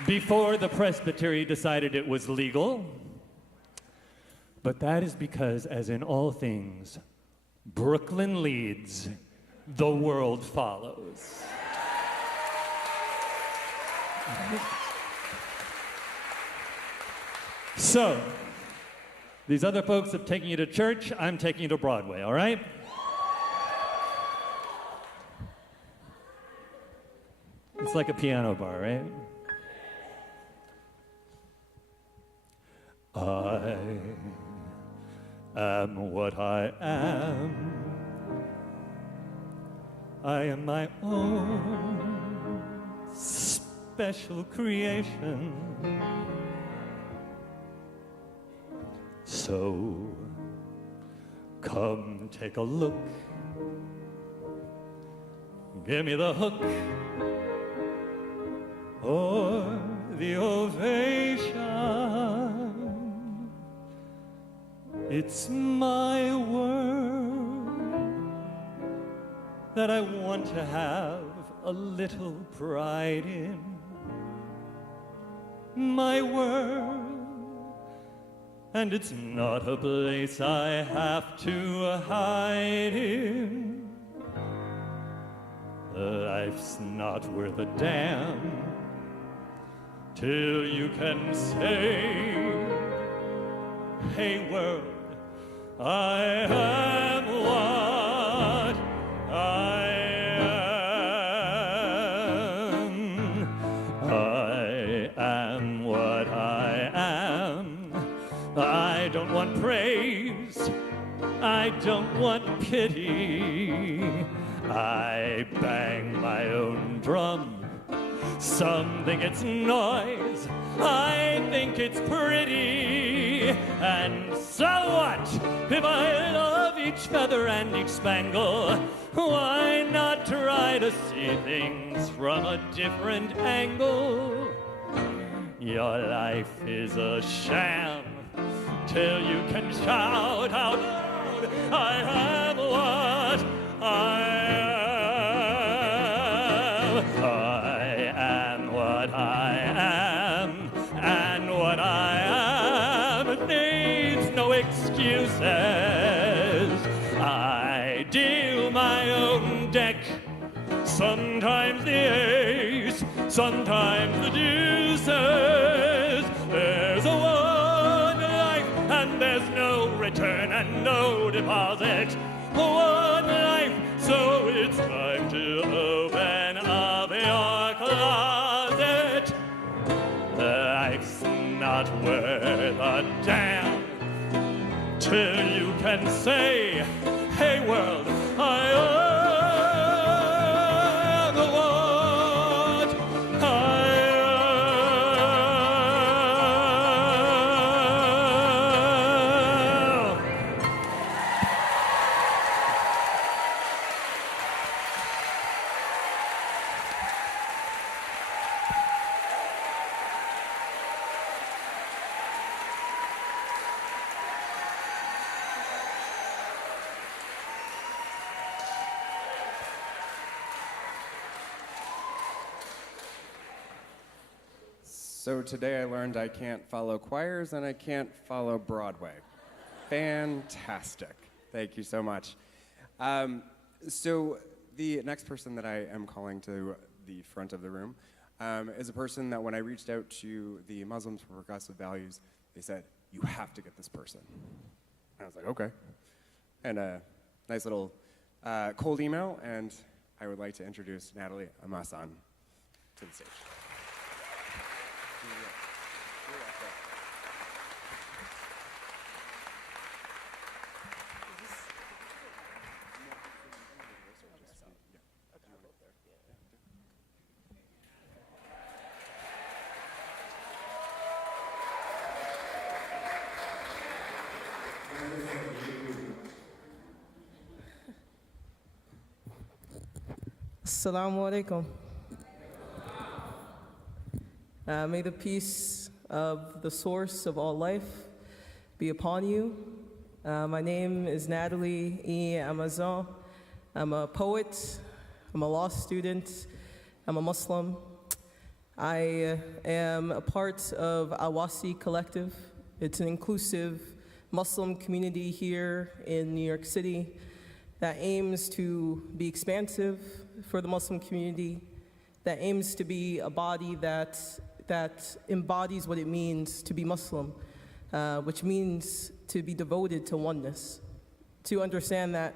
Before the Presbytery decided it was legal. But that is because, as in all things, Brooklyn leads, the world follows. So, these other folks have taken you to church, I'm taking you to Broadway, all right? It's like a piano bar, right? I am what I am. I am my own special creation. So, come take a look. Give me the hook or the ovation. It's my world that I want to have a little pride in. My world, and it's not a place I have to hide in. Life's not worth a damn till you can say, hey world, I am what I am. I am what I am. I don't want praise. I don't want pity. I bang my own drum Some think it's noise, I think it's pretty. And so what? If I love each feather and each spangle, why not try to see things from a different angle? Your life is a sham till you can shout out loud, I have what I am. I am what I am, and what I am needs no excuses. I deal my own deck, sometimes the ace, sometimes the deuces. There's a one life, and there's no return and no deposit. One life, so it's time to open up your closet. Life's not worth a damn till you can say, hey world, I am what I am. So today I learned I can't follow choirs and I can't follow Broadway. Fantastic. Thank you so much. So the next person that I am calling to the front of the room is a person that when I reached out to the Muslims for Progressive Values, they said, you have to get this person. And I was like, okay. And a nice little cold email, and I would like to introduce Natalie Amasan to the stage. Assalamu alaikum. May the peace of the source of all life be upon you. My name is Natalie E. Amazon. I'm a poet, I'm a law student, I'm a Muslim. I am a part of Awasi Collective. It's an inclusive Muslim community here in New York City that aims to be expansive for the Muslim community, that aims to be a body that embodies what it means to be Muslim, which means to be devoted to oneness, to understand that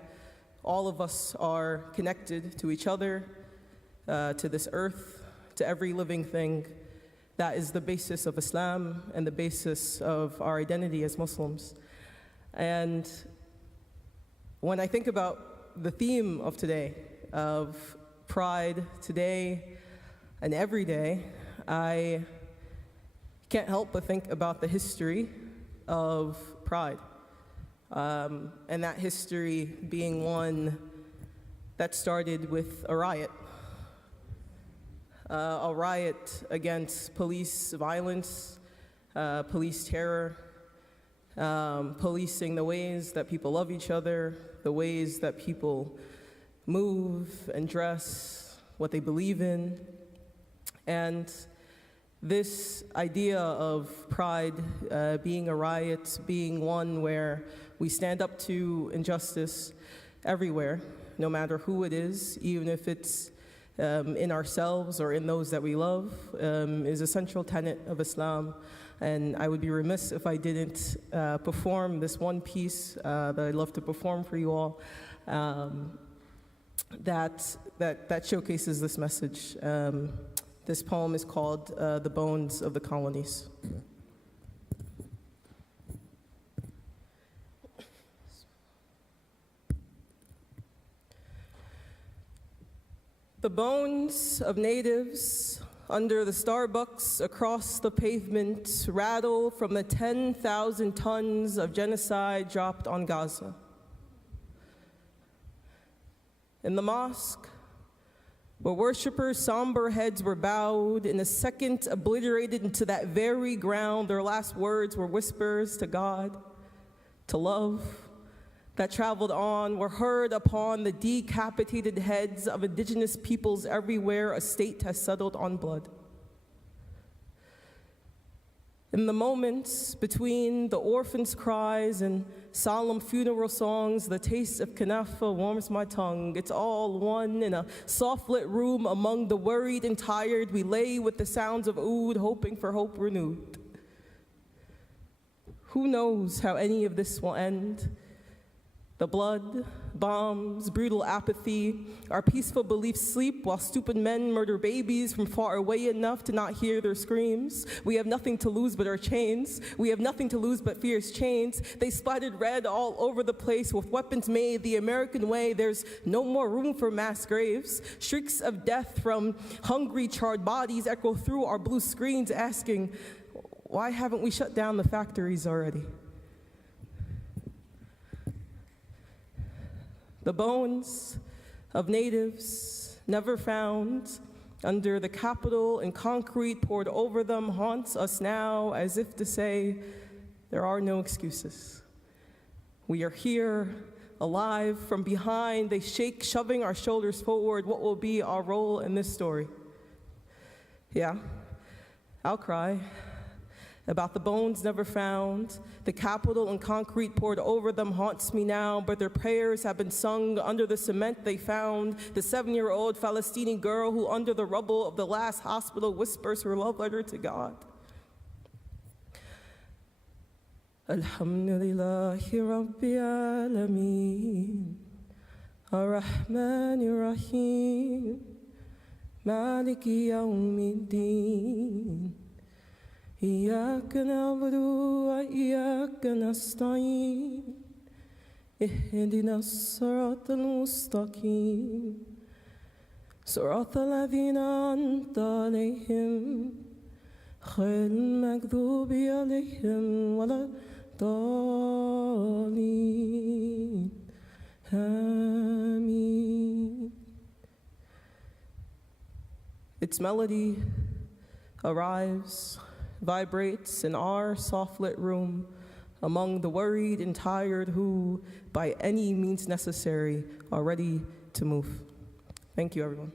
all of us are connected to each other, to this earth, to every living thing. That is the basis of Islam and the basis of our identity as Muslims. And when I think about the theme of today, of pride today and every day, I can't help but think about the history of pride. And that history being one that started with a riot against police violence, police terror, policing the ways that people love each other, the ways that people move and dress, what they believe in. And this idea of pride being a riot, being one where we stand up to injustice everywhere, no matter who it is, even if it's in ourselves or in those that we love, is a central tenet of Islam. And I would be remiss if I didn't perform this one piece that I'd love to perform for you all that showcases this message. This poem is called The Bones of the Colonies. The bones of natives under the Starbucks across the pavement rattle from the 10,000 tons of genocide dropped on Gaza. In the mosque, where worshipers' somber heads were bowed, in a second obliterated into that very ground, their last words were whispers to God, to love, that traveled on, were heard upon the decapitated heads of indigenous peoples everywhere a state has settled on blood. In the moments between the orphans' cries and solemn funeral songs, the taste of kanafa warms my tongue. It's all one in a soft-lit room among the worried and tired. We lay with the sounds of oud, hoping for hope renewed. Who knows how any of this will end? The blood, bombs, brutal apathy, our peaceful beliefs sleep while stupid men murder babies from far away enough to not hear their screams. We have nothing to lose but our chains. We have nothing to lose but fear's chains. They splattered red all over the place with weapons made the American way. There's no more room for mass graves. Shrieks of death from hungry, charred bodies echo through our blue screens asking, why haven't we shut down the factories already? The bones of natives never found under the Capitol and concrete poured over them haunts us now as if to say, there are no excuses. We are here, alive from behind. They shake, shoving our shoulders forward. What will be our role in this story? Yeah, I'll cry about the bones never found. The Capitol and concrete poured over them haunts me now, but their prayers have been sung under the cement they found. The 7-year-old Palestinian girl who under the rubble of the last hospital whispers her love letter to God. Alhamdulillahi Rabbil Alameen, Ar-Rahmanir Rahim, Maliki Yawmiddin. إياك نعبد وإياك نستعين اهدنا الصراط المستقيم صراط الذين أنعمت عليهم غير المغضوب عليهم ولا الضالين آمين. Its melody arrives, vibrates in our soft-lit room among the worried and tired who, by any means necessary, are ready to move. Thank you, everyone.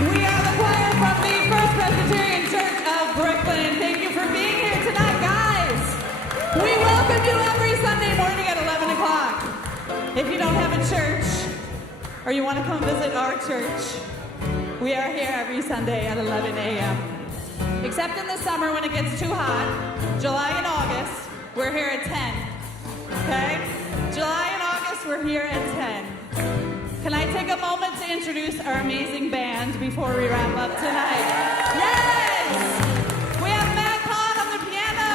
We are the choir from the First Presbyterian Church of Brooklyn. Thank you for being here tonight, guys. We welcome you every Sunday morning at 11 o'clock. If you don't have a church, or you want to come visit our church, we are here every Sunday at 11 a.m. Except in the summer when it gets too hot, July and August, we're here at 10. Okay? July and August, we're here at 10. Can I take a moment to introduce our amazing band before we wrap up tonight? Yes! We have Matt Kahn on the piano.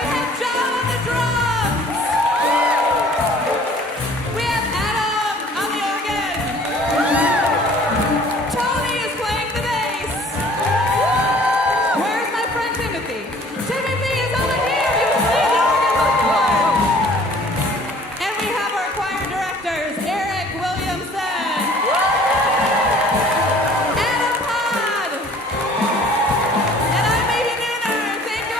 We have John on the drums. We have Adam on the organ. Tony is playing the bass. Where's my friend Timothy? Timothy is over here. You've seen the organ before. And we have our choir directors, Eric Williamson, Adam Pod, and I'm Amy Nooner. Thank you,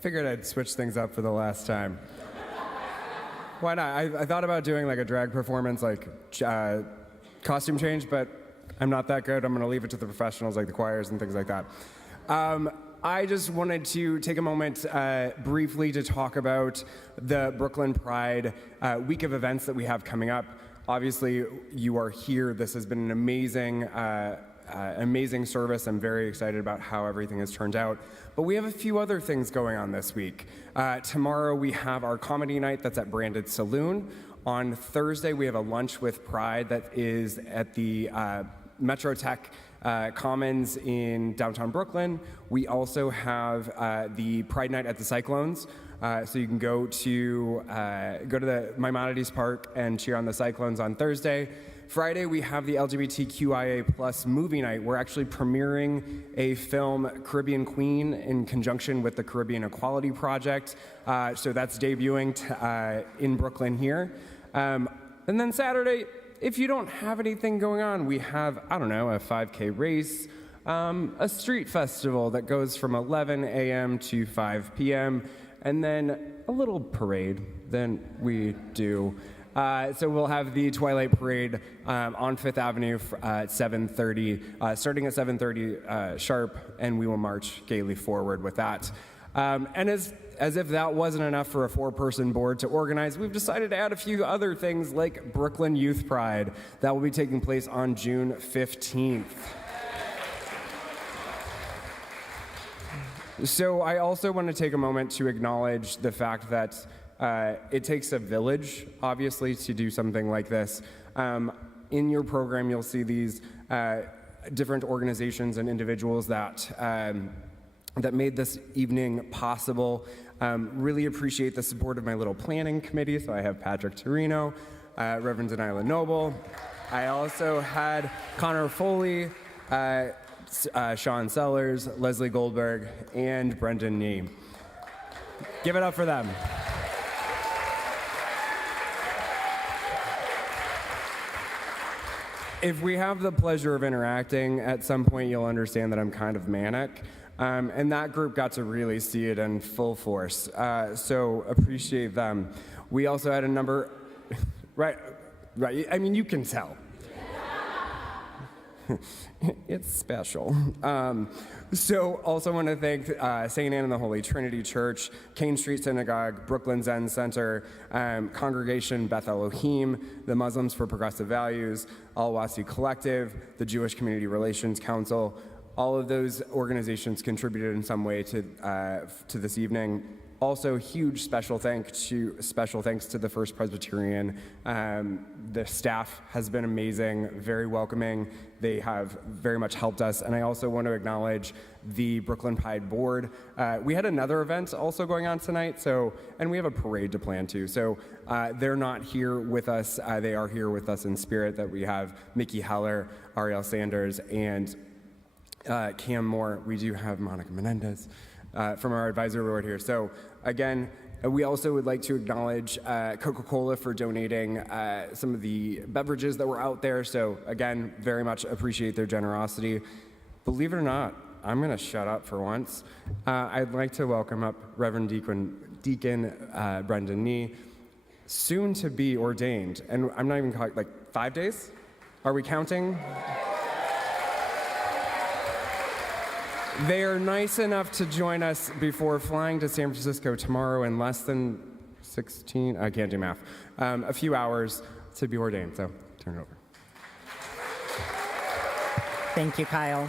Figured I'd switch things up for the last time. Why not? I thought about doing like a drag performance, like costume change, but I'm not that good. I'm going to leave it to the professionals like the choirs and things like that. I just wanted to take a moment briefly to talk about the Brooklyn Pride week of events that we have coming up. Obviously, you are here. This has been an amazing service. I'm very excited about how everything has turned out. But we have a few other things going on this week. Tomorrow we have our comedy night that's at Branded Saloon. On Thursday we have a lunch with Pride that is at the Metro Tech Commons in downtown Brooklyn. We also have the Pride Night at the Cyclones. So you can go to the Maimonides Park and cheer on the Cyclones on Thursday. Friday, we have the LGBTQIA plus movie night. We're actually premiering a film, Caribbean Queen, in conjunction with the Caribbean Equality Project. So that's debuting in Brooklyn here. And then Saturday, if you don't have anything going on, we have, a 5K race. a street festival that goes from 11 a.m. to 5 p.m., and then a little parade that we do. So we'll have the Twilight Parade on Fifth Avenue at 7:30, starting at 7:30 sharp, and we will march gaily forward with that. And as if that wasn't enough for a 4-person board to organize, we've decided to add a few other things like Brooklyn Youth Pride that will be taking place on June 15th. So I also want to take a moment to acknowledge the fact that it takes a village, obviously, to do something like this. In your program, you'll see these different organizations and individuals that made this evening possible. Really appreciate the support of my little planning committee. So I have Patrick Torino, Reverend Denilah Noble. I also had Connor Foley, Sean Sellers, Leslie Goldberg, and Brendan Nee. Give it up for them. If we have the pleasure of interacting, at some point you'll understand that I'm kind of manic. And that group got to really see it in full force. So appreciate them. We also had a number, right, I mean, you can tell. It's special. So also want to thank St. Anne and the Holy Trinity Church, Kane Street Synagogue, Brooklyn Zen Center, Congregation Beth Elohim, the Muslims for Progressive Values, Al-Wasi Collective, the Jewish Community Relations Council. All of those organizations contributed in some way to this evening. Also, huge special thanks to the First Presbyterian. The staff has been amazing, very welcoming. They have very much helped us. And I also want to acknowledge the Brooklyn Pride Board. We had another event also going on tonight, and we have a parade to plan too. So they're not here with us. They are here with us in spirit. That we have Mickey Heller, Ariel Sanders, and Cam Moore. We do have Monica Menendez from our advisory board here. So again, we also would like to acknowledge Coca-Cola for donating some of the beverages that were out there. So again, very much appreciate their generosity. Believe it or not, I'm going to shut up for once. I'd like to welcome up Reverend Deacon Brendan Nee, soon to be ordained. And I'm not even calling, like 5 days? Are we counting? They are nice enough to join us before flying to San Francisco tomorrow in less than 16, I can't do math, a few hours to be ordained. So turn it over. Thank you, Kyle.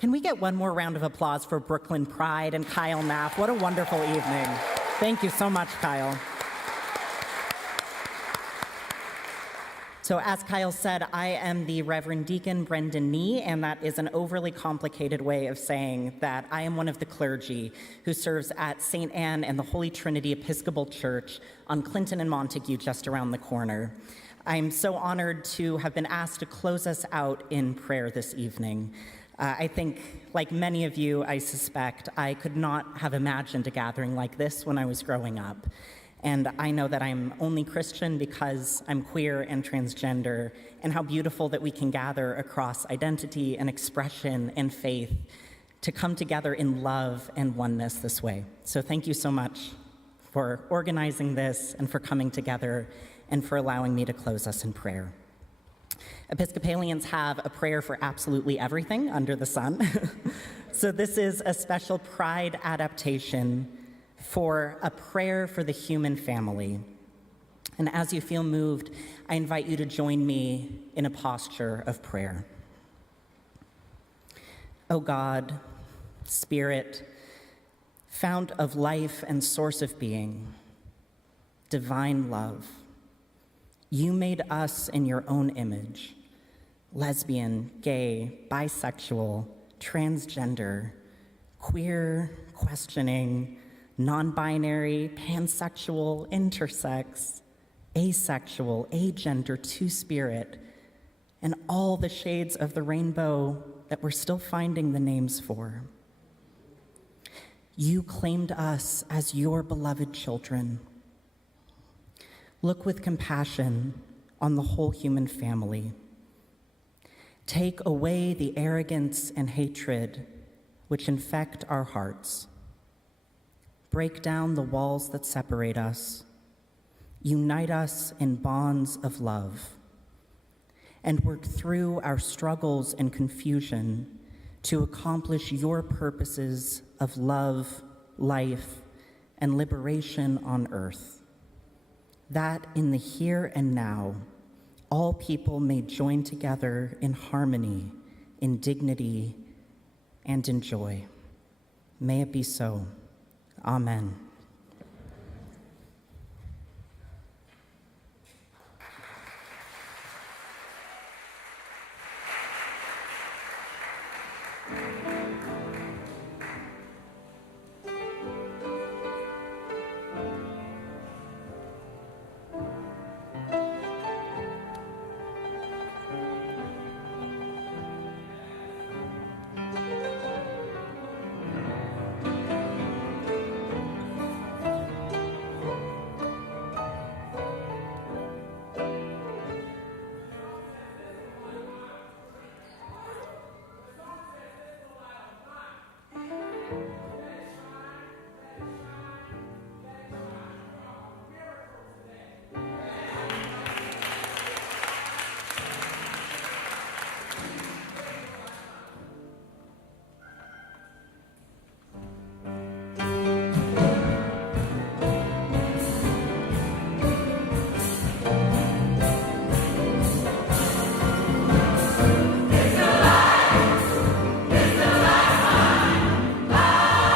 Can we get one more round of applause for Brooklyn Pride and Kyle Knapp? What a wonderful evening. Thank you so much, Kyle. So as Kyle said, I am the Reverend Deacon Brendan Nee, and that is an overly complicated way of saying that I am one of the clergy who serves at St. Anne and the Holy Trinity Episcopal Church on Clinton and Montague, just around the corner. I'm so honored to have been asked to close us out in prayer this evening. I think, like many of you, I suspect, I could not have imagined a gathering like this when I was growing up. And I know that I'm only Christian because I'm queer and transgender, and how beautiful that we can gather across identity and expression and faith to come together in love and oneness this way. So thank you so much for organizing this and for coming together and for allowing me to close us in prayer. Episcopalians have a prayer for absolutely everything under the sun. So this is a special Pride adaptation for a prayer for the human family. And as you feel moved, I invite you to join me in a posture of prayer. O God, Spirit, fount of life and source of being, divine love, you made us in your own image, lesbian, gay, bisexual, transgender, queer, questioning, non-binary, pansexual, intersex, asexual, agender, two-spirit, and all the shades of the rainbow that we're still finding the names for. You claimed us as your beloved children. Look with compassion on the whole human family. Take away the arrogance and hatred which infect our hearts. Break down the walls that separate us. Unite us in bonds of love. And work through our struggles and confusion to accomplish your purposes of love, life, and liberation on earth. That in the here and now, all people may join together in harmony, in dignity, and in joy. May it be so. Amen. It's the light,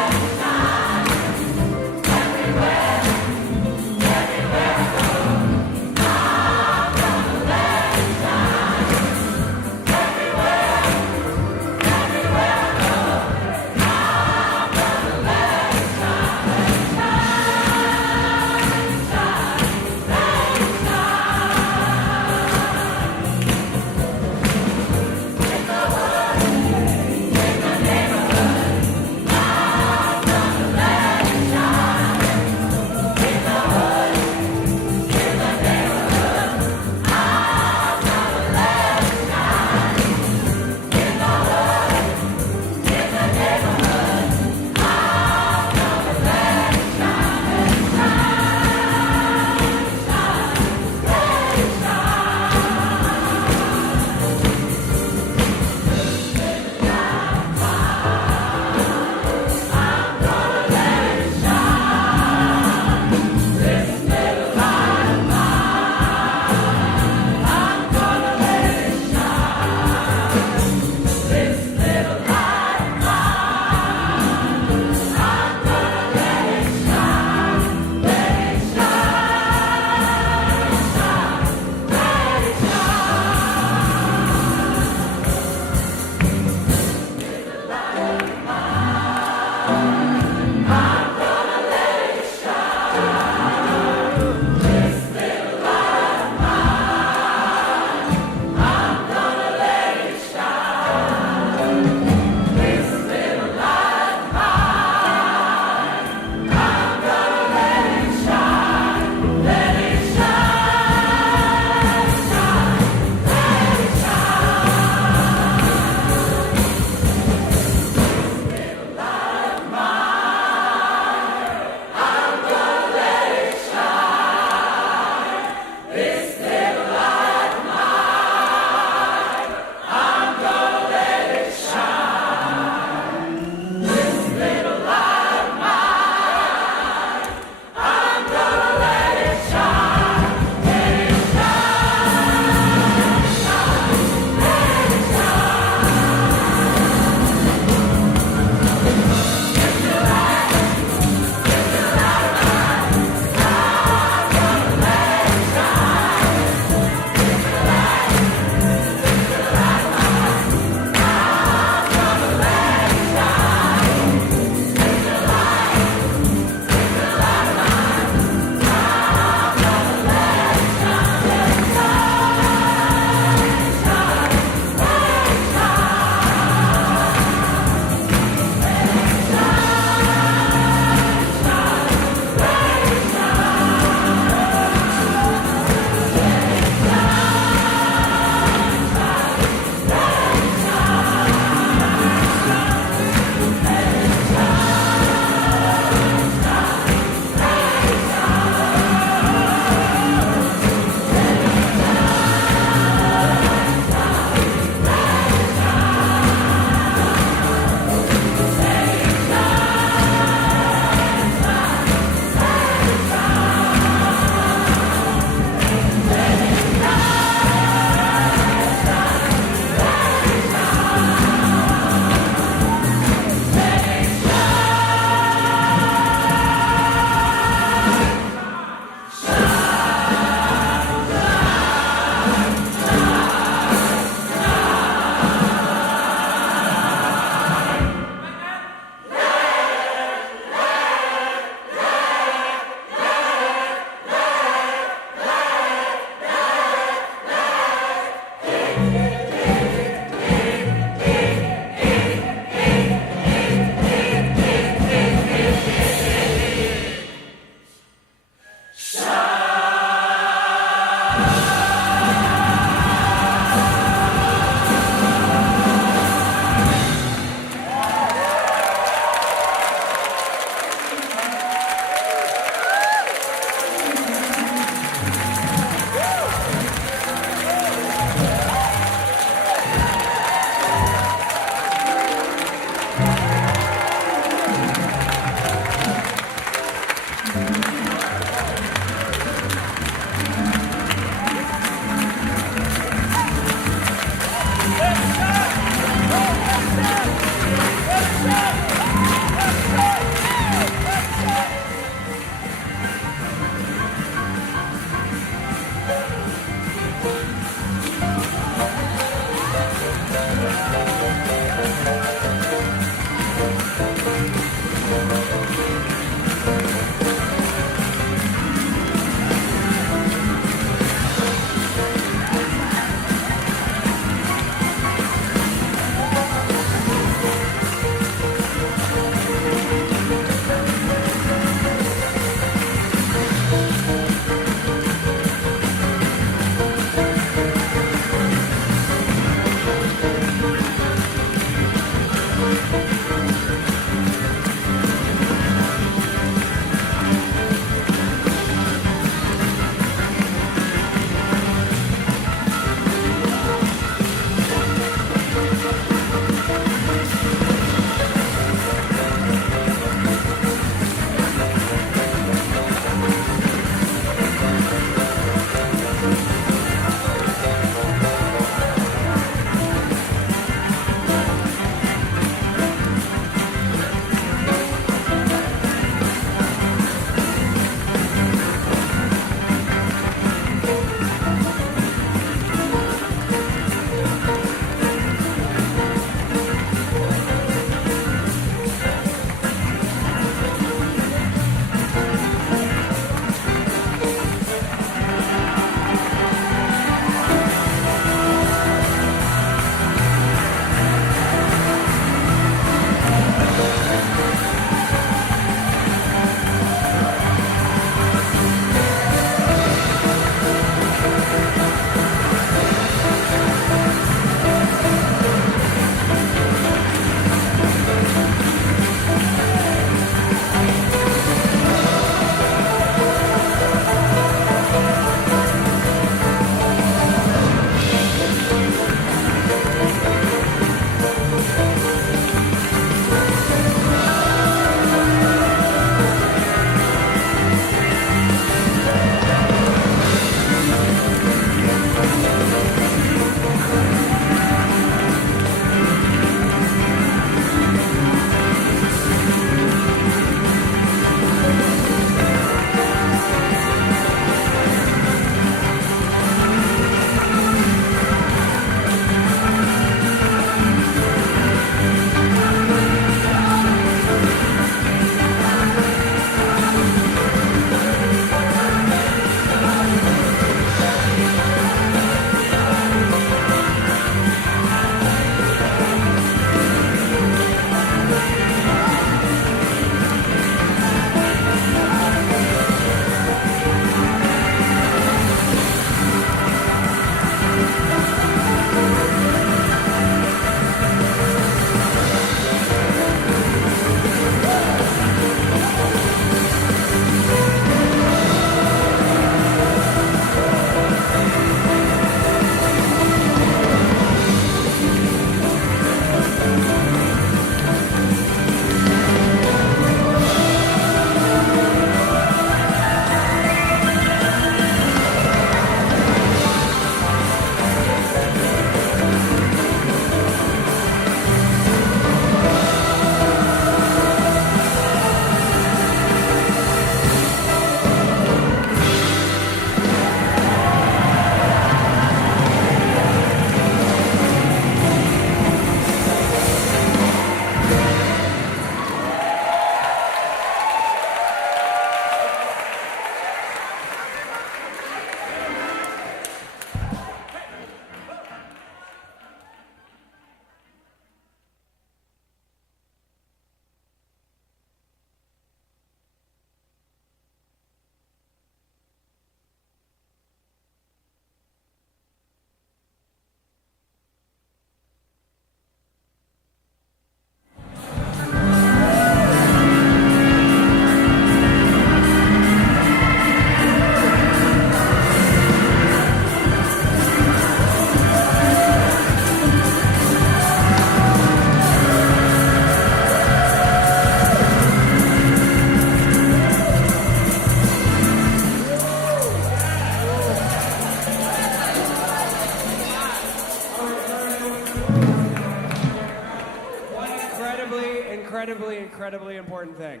incredibly, incredibly important thing.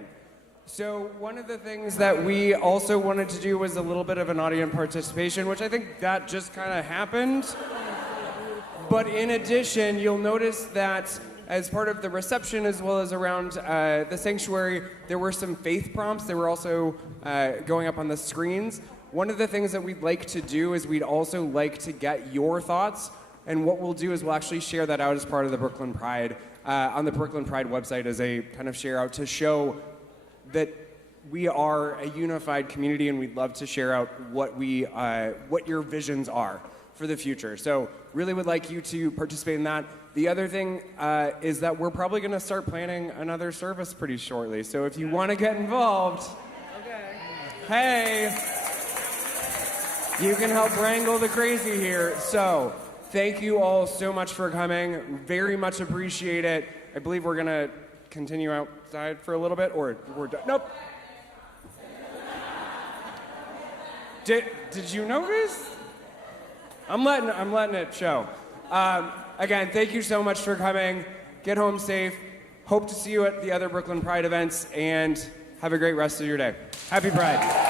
So one of the things that we also wanted to do was a little bit of an audience participation, which I think that just kind of happened. But in addition, you'll notice that as part of the reception as well as around the sanctuary, there were some faith prompts. They were also going up on the screens. One of the things that we'd like to do is we'd also like to get your thoughts. And what we'll do is we'll actually share that out as part of the Brooklyn Pride on the Brooklyn Pride website as a kind of share out to show that we are a unified community, and we'd love to share out what your visions are for the future. So really would like you to participate in that. The other thing is that we're probably going to start planning another service pretty shortly. So if you want to get involved, hey, you can help wrangle the crazy here. So thank you all so much for coming. Very much appreciate it. I believe we're going to continue outside for a little bit, or we're done. Nope. Did you notice? I'm letting it show. Again, thank you so much for coming. Get home safe. Hope to see you at the other Brooklyn Pride events, and have a great rest of your day. Happy Pride.